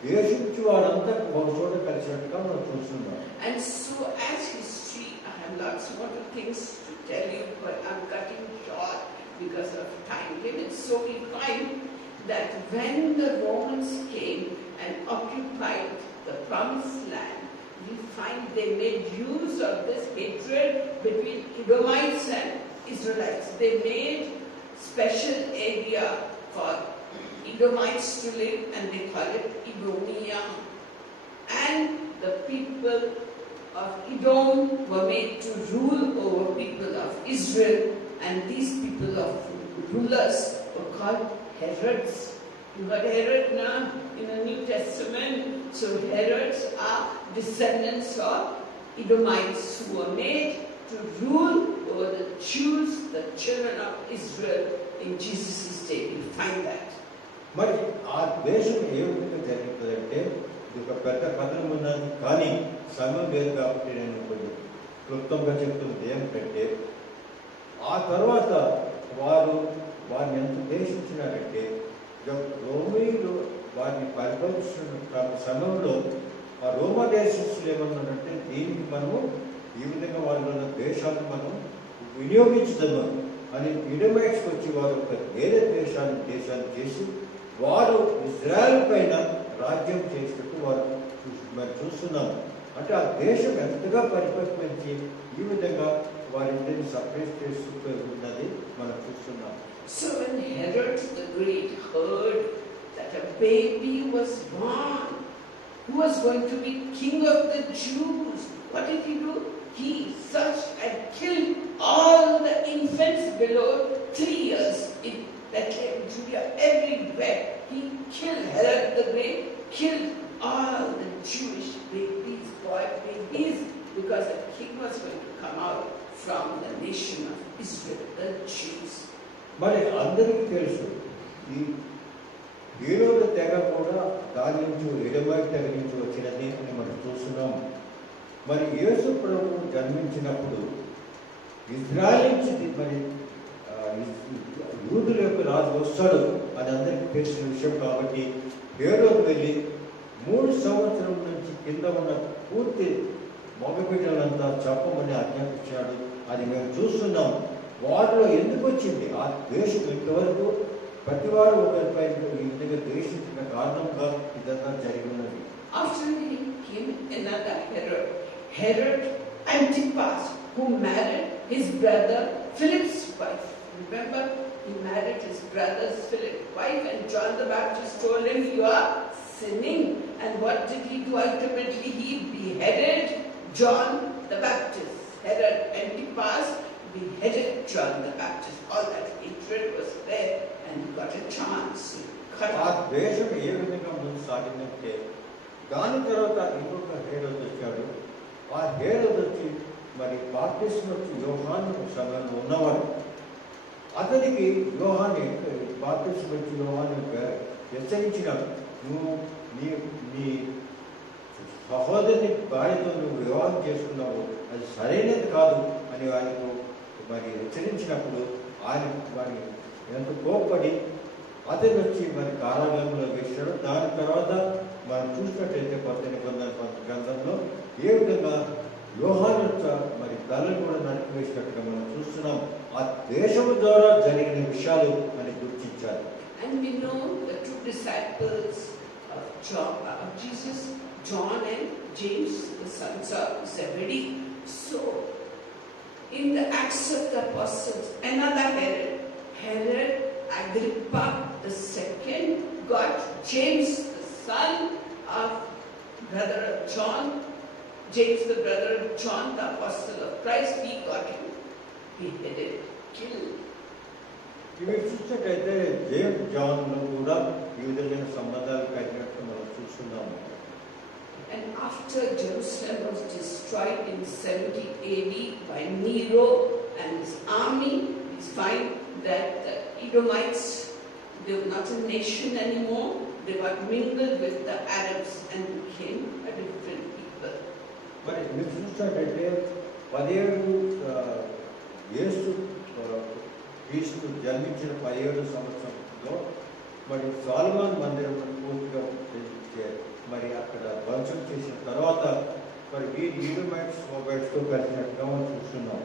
దేశించి వారంతా ఒక చోట కలిసినట్టుగా మనం చూస్తున్నాం. And so as history, I have lots more things to tell you, but I'm cutting short because of time limits. So we find that when the Romans came and occupied the promised land, we find they made use of this hatred between Edomites and Israelites. They made special area for Edomites to live, and they call it Edomia. And the people of Edom were made to rule over people of Israel, and these people of rulers were called Herods. You heard Herod now in the New Testament. So Herods are descendants of Edomites who were made to rule over the Jews, the children of Israel in Jesus' day. You find that. మరి ఆ దేశం ఏ విధంగా జరుగుతుందంటే ఇది ఒక పెద్ద కథనం ఉన్నది, కానీ సమయం లేదు కాబట్టి నేను కొంచెం క్లుప్తంగా చెప్తున్నది ఏమిటంటే, ఆ తర్వాత వారిని ఎంత ద్వేషించినారంటే, రోమీయులు వారిని పరిపాలిస్తున్న సమయంలో ఆ రోమా దేశస్తులు ఏమన్నారంటే, దీనికి మనము ఈ విధంగా వాళ్ళ దేశాలను మనం వినియోగించుదాము అని ఇడమైట్స్కి వచ్చి వారు ఒక వేరే దేశాన్ని చేసి వారు ఇజ్రాయెల్ పైన రాజ్యం చేసినట్టు మరి చూస్తున్నాం. అంటే ఆ దేశం ఎంతగా పరిపక్వించి ఈ విధంగా వారింటిని సపరేట్ చేస్తూ ఉన్నది మనం చూస్తున్నాం. So when Herod the Great heard that a baby was born who was going to be king of the Jews, what did he do? He searched and killed all the infants below 3 years in Bethlehem, Judea, everywhere. He killed Herod the Great, killed all the Jewish babies, boy babies, because a king was going to come out from the nation of Israel, the Jews. మరి అందరికీ తెలుసు, ఈ హీరోల తెగ కూడా దాని నుంచి ఎడమైట్ తెగ నుంచి వచ్చినది అని మనం చూస్తున్నాం. మరి యేసు ప్రభు జన్మించినప్పుడు ఇజ్రాయెల్ నుంచి మరి యూదుల యొక్క రాజు వస్తాడు అని అందరికీ తెలిసిన విషయం కాబట్టి హేరోదు వెళ్ళి 3 సంవత్సరం నుంచి కింద ఉన్న పూర్తి మగబిడ్డలంతా చెప్పమని ఆజ్ఞాపించాడు. అది మేము చూస్తున్నాం. వారిలో ఎందుకు వచ్చింది ఆ ద్వేషం? ఇంతవరకు ప్రతివారు ఒకరిపై ఈ విధంగా ద్వేషించిన కారణంగా ఇదంతా జరిగినది. After him came another Herod Antipas, who married his brother Philip's wife. Remember, he married his brother's Philip's wife, and John the Baptist told him, "You are sinning." And what did he do ultimately? He beheaded John the Baptist. Herod Antipas beheaded John the Baptist. All that hatred was there, and he got a chance. ఆ ద్వేషం ఏ విధంగా ముందు సాగిందంటే, దాని తర్వాత ఇంకొక హేరోదు వచ్చాడు. ఆ హేరోదు వచ్చి మరి బాప్టిస్మం వచ్చి యోహాను సమయంలో ఉన్నవాడు. అతనికి యోహాను బాప్టిస్మం వచ్చి యోహాను హెచ్చరించినాడు, నువ్వు నీ సహోదరుని భార్యతో నువ్వు వివాహం చేసుకున్నావు, అది సరైనది కాదు అని ఆయనకు మరి హెచ్చరించినప్పుడు ఆయన వారి ఎంతో కోప్పడి అతను వచ్చి మరి కారాగారంలో వేశాడు. దాని తర్వాత మనం చూసినట్లయితే కొత్త నిబంధన గ్రంథంలో ఏ విధంగా యోహాను మరి తలను కూడా నరికివేసినట్టుగా మనం చూస్తున్నాం. ఆ దేశము ద్వారా జరిగిన విషయాలు అని గుర్తించారు. And we know the two disciples of Jesus, John and James, the sons of Zebedee. So, in the Acts of the Apostles, another Herod Agrippa II got James, the son of brother of John, James, the brother of John, the apostle of Christ. He got him beheaded, killed. ఇవి చూసినట్టయితే James జాన్లో కూడా ఈ విధమైన సంబంధాలు కలిగినట్టు మనం చూస్తున్నాము. And after Jerusalem was destroyed in 70 AD by Nero and his army, we find that the Edomites, they were not a nation anymore. They were mingled with the Arabs and became a different people. మరి మీరు చూసినట్టయితే 17 యేసు క్రీస్తు జన్మించిన 17 సంవత్సరంలో మరి సొలొమోను మందిరం పూర్తిగా మరి అక్కడ ధ్వంసం చేసిన తర్వాత మరి ఈ ఈడమైట్స్ మొబైల్స్తో కలిసినట్టుగా మనం చూస్తున్నాం.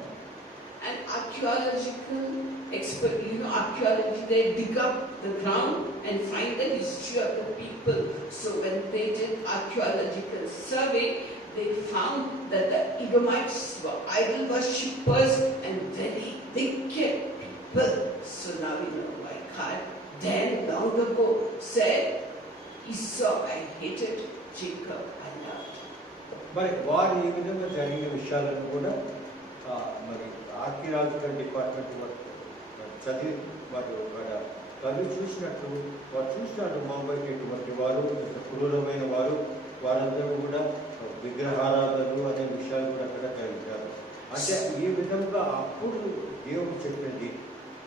And archaeological expert, archaeology, they dig up the ground and find the history of the people. So when they did archaeological survey, they found that the Edomites were idol worshippers and very wicked people. So now we know why God then long ago said, Esau I hated, Jacob I loved. మరి వారు ఈ విధంగా జరిగిన విషయాలను కూడా మరి archaeological department చదివి వారు తల్లి చూసినట్టు వారు చూసినట్టు ముంబైకి ఇటువంటి వారు క్రూరమైన వారందరూ కూడా విగ్రహారాధనలు అనే విషయాలు కూడా అక్కడ కలిగారు. అంటే ఈ విధంగా అప్పుడు దేవుడు చెప్పింది,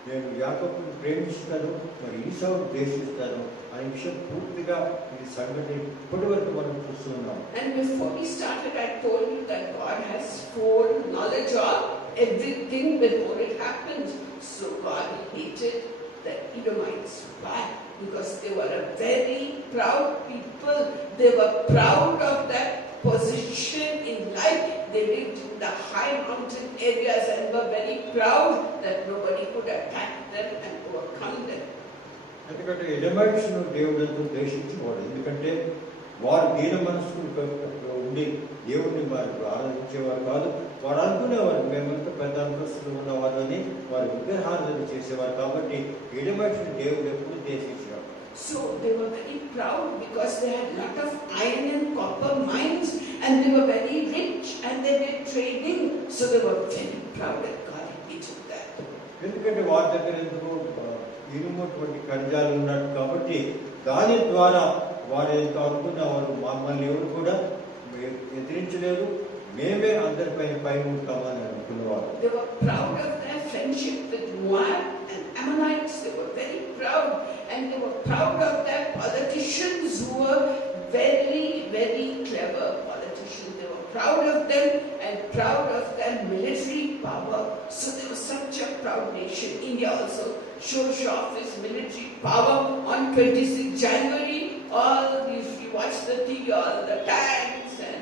నేను యాకోబును ప్రేమిస్తాను మరి ఈసావును ద్వేషిస్తాను అనే విషయం పూర్తిగా ఈ సంఘటన ఇప్పటి వరకు మనం చూస్తున్నాం. And before we started, I told you that God has foreknowledge of everything before it happens. So God hated the Edomites. Why? Because they were a very proud people. They were proud of that position in life. They lived in the high mountain areas and were very proud that nobody could attack them and overcome them. ఎందుకంటే ఎడమైట్స్ను దేవుడు ఎంతో ద్వేషించేవాడు. ఎందుకంటే వారు దీన మనస్సులు ఉండి దేవుడిని వారు ఆరాధించేవారు కాదు. వారు అనుకునేవారు మేమంతా పెద్ద అంతస్తులు ఉన్నవారు అని వారు విగ్రహారాధన చేసేవారు. కాబట్టి ఎడమైట్స్ను దేవుడు ఎప్పుడు ద్వేషించాడు. So they were very proud because they had lot of iron and copper mines and they were very rich and they were trading. So they were very proud that God hated that. ఎందుకంటే వారి దగ్గర ఎందుకు ఇనుమటువంటి ఖనిజాలు ఉన్నట్టు కాబట్టి దాని ద్వారా వారు ఎంత అనుకున్నవారు మమ్మల్ని ఎవరు కూడా ఎదిరించలేరు, మేమే అందరిపైన పైన ఉంటామని అనుకున్నవారు. They were proud of their friendship with Moab and Ammonites. They were very proud, and they were proud of their politicians who were very, very clever politicians. They were proud of them and proud of their military power. So they were such a proud nation. India also shows off its military power on 26th January. All these, if you watch the TV, all the tanks and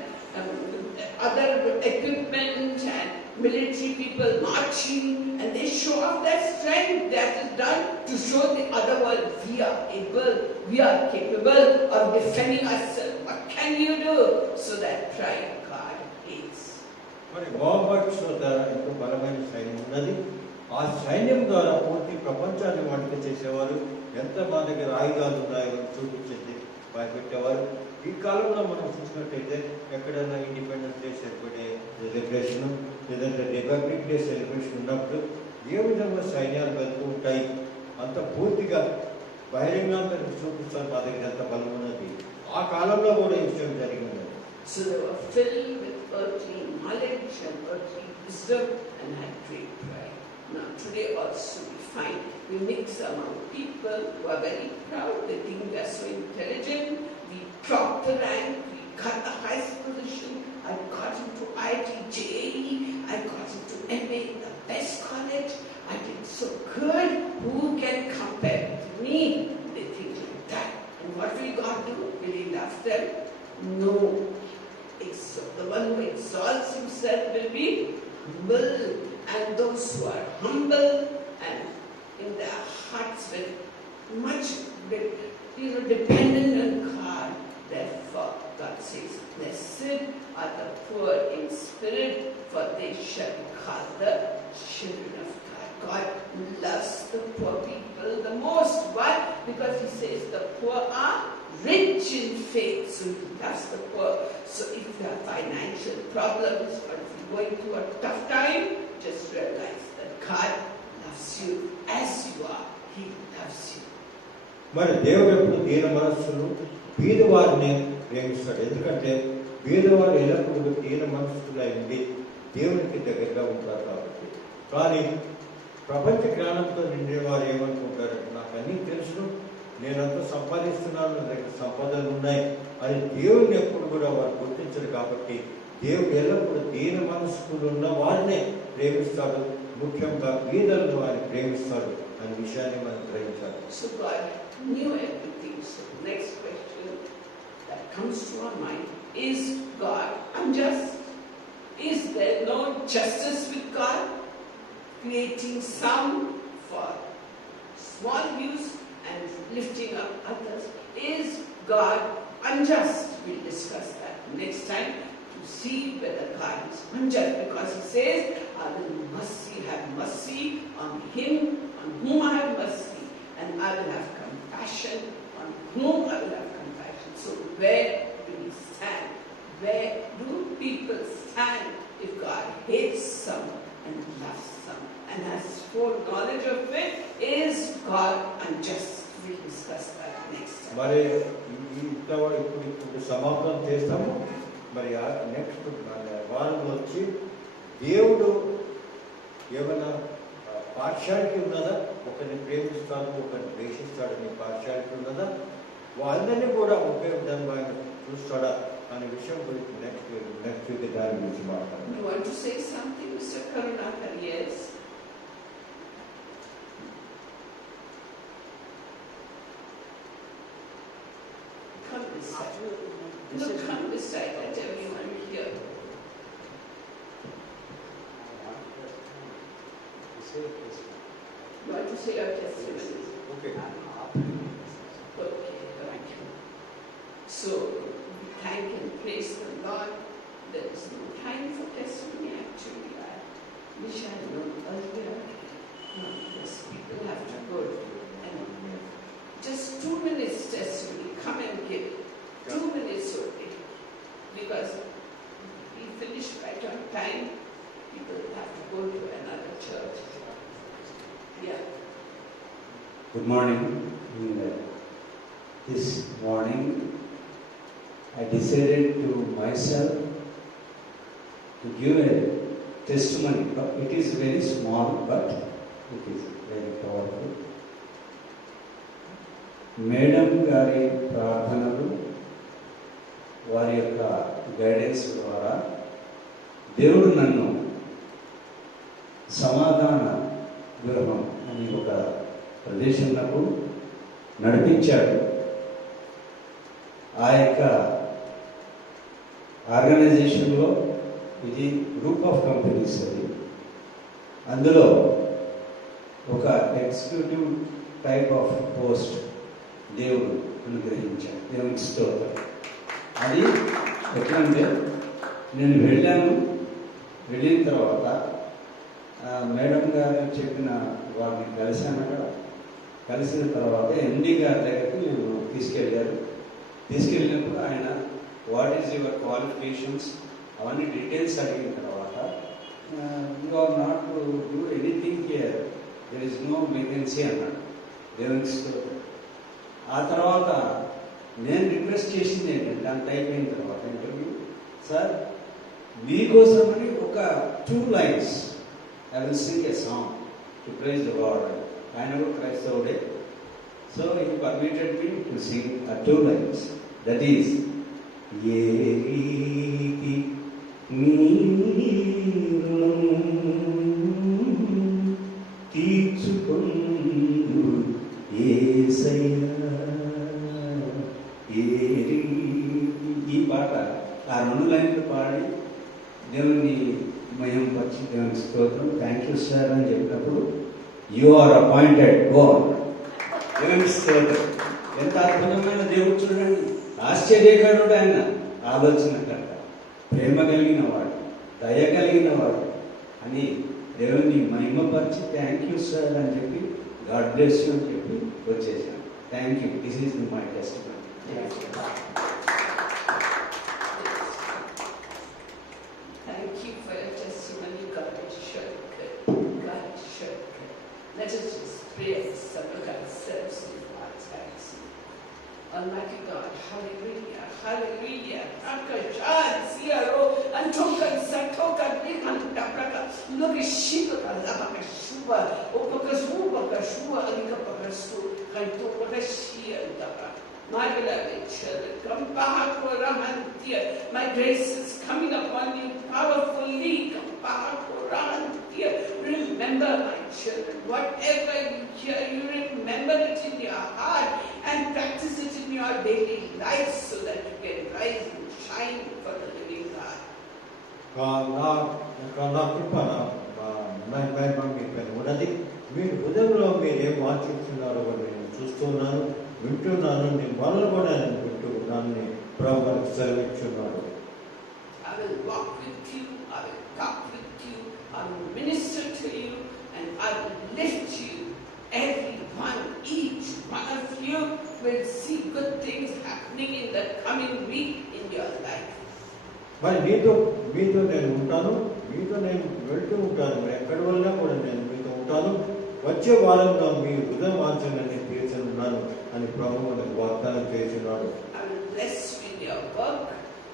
other equipment and military people marching, and they show off their strength. That is done to show the other world we are able, we are capable of defending ourselves. What can you do? So that pride God hates. మరి మోవాబిట్స్ ద్వారా ఎంతో బలమైన సైన్యం ఉన్నది. ఆ సైన్యం ద్వారా పూర్తి ప్రపంచాన్ని వంట చేసేవారు. ఎంత మా దగ్గర ఆయుధాలు ఉన్నాయో చూపించేది భయపెట్టేవారు. ఈ కాలంలో మనం చూసినట్టయితే ఎక్కడైనా ఇండిపెండెన్స్ డే సెలబ్రేషన్ లేదంటే రిపబ్లిక్ డే సెలబ్రేషన్ ఉన్నప్పుడు ఏ విధంగా సైన్యాలు వెళ్తూ ఉంటాయి, అంత పూర్తిగా బహిరంగంగా చూపిస్తారు మా దగ్గర ఎంత బలం ఉన్నది. ఆ కాలంలో కూడా ఈ విషయం జరిగింది. So they were filled with earthly knowledge and earthly wisdom and had great pride. Now today also we find we mix among people who are very proud. They think they are so intelligent. We topped the rank. We got the highest position. I got into IIT, JAE. I got into MA, the best college. I did so good. Who can compare with me? They think like that. And what will God do? Will He love them? No. The one who exalts himself will be humble, and those who are humble and in their hearts with much dependent on God. Therefore, God says, blessed are the poor in spirit, for they shall be called the children of God. God loves the poor people the most. Why? Because He says the poor are rich in faith, so He loves the poor. So if you have financial problems or if you're going through a tough time, just realize that God loves you as you are. He loves you. మరి దేవుడు ఎప్పుడు దీన మనస్సులు బీదవారిని ప్రేమిస్తాడు. ఎందుకంటే బీదవారు ఎల్లప్పుడూ దీన మనస్సులు అయింది దేవునికి దగ్గరగా ఉంటారు కాబట్టి. కానీ ప్రపంచ జ్ఞానంతో నిండిన వారు ఏమనుకుంటారంటే నాకు అన్నీ తెలుసు, నేనంతా సంపాదిస్తున్నాను, నా దగ్గర సంపదలు ఉన్నాయి అని దేవుని ఎప్పుడు కూడా వారు గుర్తించరు. కాబట్టి దేవుడు ఎల్లప్పుడూ దీన మనస్సులు ఉన్న వారినే ప్రేమిస్తాడు, ముఖ్యంగా బీదలను ఆయన ప్రేమిస్తాడు అనే విషయాన్ని మనం గ్రహించాలి. So God knew everything. So next question that comes to our mind, is God unjust? Is there no justice with God? creating some for small views and lifting up others. Is God unjust? We'll discuss that next time to see whether God is unjust, because He says, I will have mercy on him on whom I have mercy, and I will have compassion on whom I will have compassion. So where do we stand? Where do people stand if God hates some and loves some and has full knowledge of it? Is God unjust? We'll discuss that next time. మరి ఇప్పుడు సమాప్తం చేస్తాము. మరి next వారం వచ్చి దేవుడు ఏమైనా partiality ఉన్నదా? ఒకరిని ప్రేమిస్తాడు, ఒకరిని ద్వేషిస్తాడని పార్షాలిటీ ఉన్నదా? వాళ్ళని కూడా ఒకే విధంగా ఆయన చూస్తాడా అనే విషయం గురించి నెక్స్ట్ వీక్ దాని గురించి మాట్లాడతాం. You want to say something, Mr. Karunakar? Yes. Come this side. Look, come this side. Let everyone hear. You want to say your testimony? Okay. Okay, thank you. So, we thank and praise the Lord. There is no time for testimony actually. I wish I had known earlier. Because people have to go and just 2 minutes testimony. Come and give it. 2 minutes only. Because we finish right on time. People have to go to another church. Yeah. Good morning. This morning I decided to myself to give a testimony. It is very small, but it is very powerful. Madam గారి ప్రార్థనలు, వారి యొక్క guidance ద్వారా దేవుడు నన్ను సమాధాన గృహం అని ఒక ప్రదేశంలో నడిపించాడు. ఆ యొక్క ఆర్గనైజేషన్లో ఇది గ్రూప్ ఆఫ్ కంపెనీస్ అది. అందులో ఒక ఎగ్జిక్యూటివ్ టైప్ ఆఫ్ పోస్ట్ దేవుడు అనుగ్రహించాడు. దేవునికి స్తోత్రం. అది ఎట్లంటే నేను వెళ్ళిన తర్వాత మేడం గారు చెప్పిన వారిని కలిశాను. అక్కడ కలిసిన తర్వాత ఎండి గారి దగ్గరికి నేను తీసుకెళ్ళినప్పుడు ఆయన వాట్ ఈజ్ యువర్ క్వాలిఫికేషన్స్ అవన్నీ డీటెయిల్స్ అడిగిన తర్వాత you are not to do anything here, there is no vacancy అన్నాడు. దేవునికి స్తోత్రం. ఆ తర్వాత నేను రిక్వెస్ట్ చేసింది ఏంటంటే అంత అయిపోయిన తర్వాత ఇంటర్వ్యూ, సార్ మీకోసమని ఒక 2 lines I will sing a song to praise the Lord. ఆయన కూడా క్రైస్తవుడే. So he permitted me to sing 2 lines. That is, ఏ రీతి మీరు తీర్చుకొందు యేసయ్యా, ఏ రీతి. ఈ పాట ఆ 2 లైన్లు పాడి దేవుని మయం పరిచి దేవుని స్తోత్రం. థ్యాంక్ యూ సార్ అని చెప్పినప్పుడు యు ఆర్ అపాయింటెడ్ గో. దేవుని స్తోత్రం. ఎంత అద్భుతమైన దేవుడు చూడండి. ఆశ్చర్యకరుడు ఆయన, ఆలోచనకర్త, ప్రేమ కలిగిన వాడు, దయ కలిగిన వాడు అని దేవుని మహిమపరిచి థ్యాంక్ యూ సార్ అని చెప్పి గాడ్ బ్లెస్ యూ అని చెప్పి వచ్చేసాను. Thank you. This is my testimony. Thank you for your testimony. God should. God should. Let us just pray and submit ourselves in God's hands. Almighty God, hallelujah, hallelujah. Akajan, Siaro, Antokan, Satokan, Nikanta, Praka, Logishika, Labaka, Shuba, Opakasuba, Shua, Alikapasu, Kantopakashia, Dapa. My beloved children, come back for Ramantia. My grace is coming upon you powerfully. Come back for Ramantia. Remember, my children, whatever you hear, you remember it in your heart and practice it in your daily life so that you can rise and shine for the living God. నా కృప మహిమ మీ పైన ఉన్నది. మీ హృదయంలో మీరు ఏం వాంఛిస్తున్నారో కూడా నేను చూస్తున్నాను, వింటున్నాను. నేను మొదలు కూడా నేను వింటూ ఉన్నాను. ప్రభు మనకు సెలవిచ్చున్నాడు. I will walk with you, I will talk with you, I will minister to you, and I will lift you. Everyone, each one of you will see good things happening in the coming week in your life. మరి మీతో నేను ఉంటాను, మీతో నేను వెళ్తూ ఉంటాను. మరి ఎక్కడి వల్ల కూడా నేను మీతో ఉంటాను. వచ్చే వారంలో మీ హృదయ వాంఛనని తీర్చనున్నాను అని ప్రభు మనకు వాగ్దానం చేస్తున్నాడు. I will bless you in your work,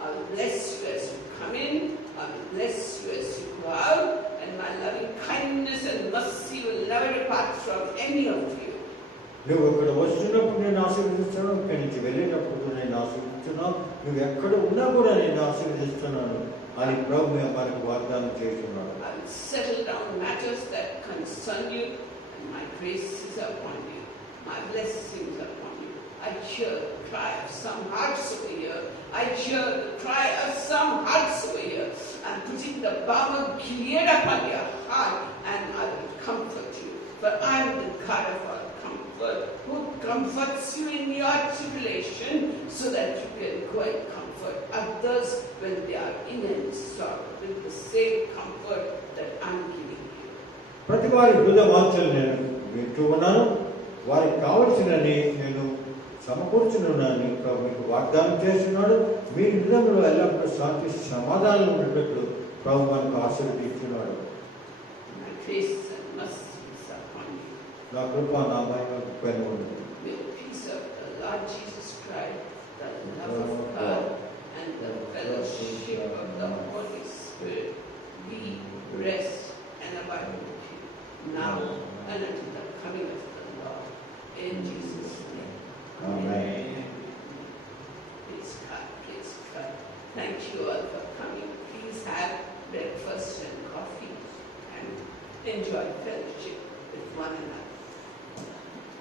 I will bless you as you come in, I will bless you as you go out, and my loving kindness and mercy will never depart from any of you. నువ్వు ఇక్కడ వస్తున్నప్పుడు నేను ఆశీర్వదిస్తున్నాను, ఇక్కడి నుంచి వెళ్ళేటప్పుడు నేను ఆశీర్వదిస్తున్నాను. నువ్వు ఎక్కడ ఉన్నా కూడా నేను ఆశీర్వదిస్తున్నాను అని ప్రభు మనకు వాగ్దానం చేస్తున్నాడు. I will settle down matters that concern you, and my grace is upon you, my blessings upon you. I hear the cry of some hearts over here. I hear the cry of some hearts over here. I'm putting the balm of Gilead upon your heart, and I will comfort you. For I am the God of all comfort, who comforts you in your tribulation, so that you can go and comfort others when they are in any sorrow, with the same comfort that I'm giving you. ప్రతి వారి హృదయ వాంఛలు నేను వింటూ ఉన్నాను. వారికి కావలసినని నేను సమకూర్చున్నాను. ప్రభు మీకు వాగ్దానం చేస్తున్నాడు. మీ హృదయంలో ఎల్లప్పుడూ శాంతి సమాధానం ఉండేటట్లు ప్రభు మనకు ఆశీర్వదిస్తున్నాడు. My grace and mercy is upon you. నా కృప నా మహిమ పైన ఉంది. May the peace of the Lord Jesus Christ, the love of God, and the fellowship of the Holy Spirit be, rest, and abide with you now and until the coming of the Lord. In Jesus' name. Amen. Praise God, praise God. Thank you all for coming. Please have breakfast and coffee and enjoy fellowship with one another.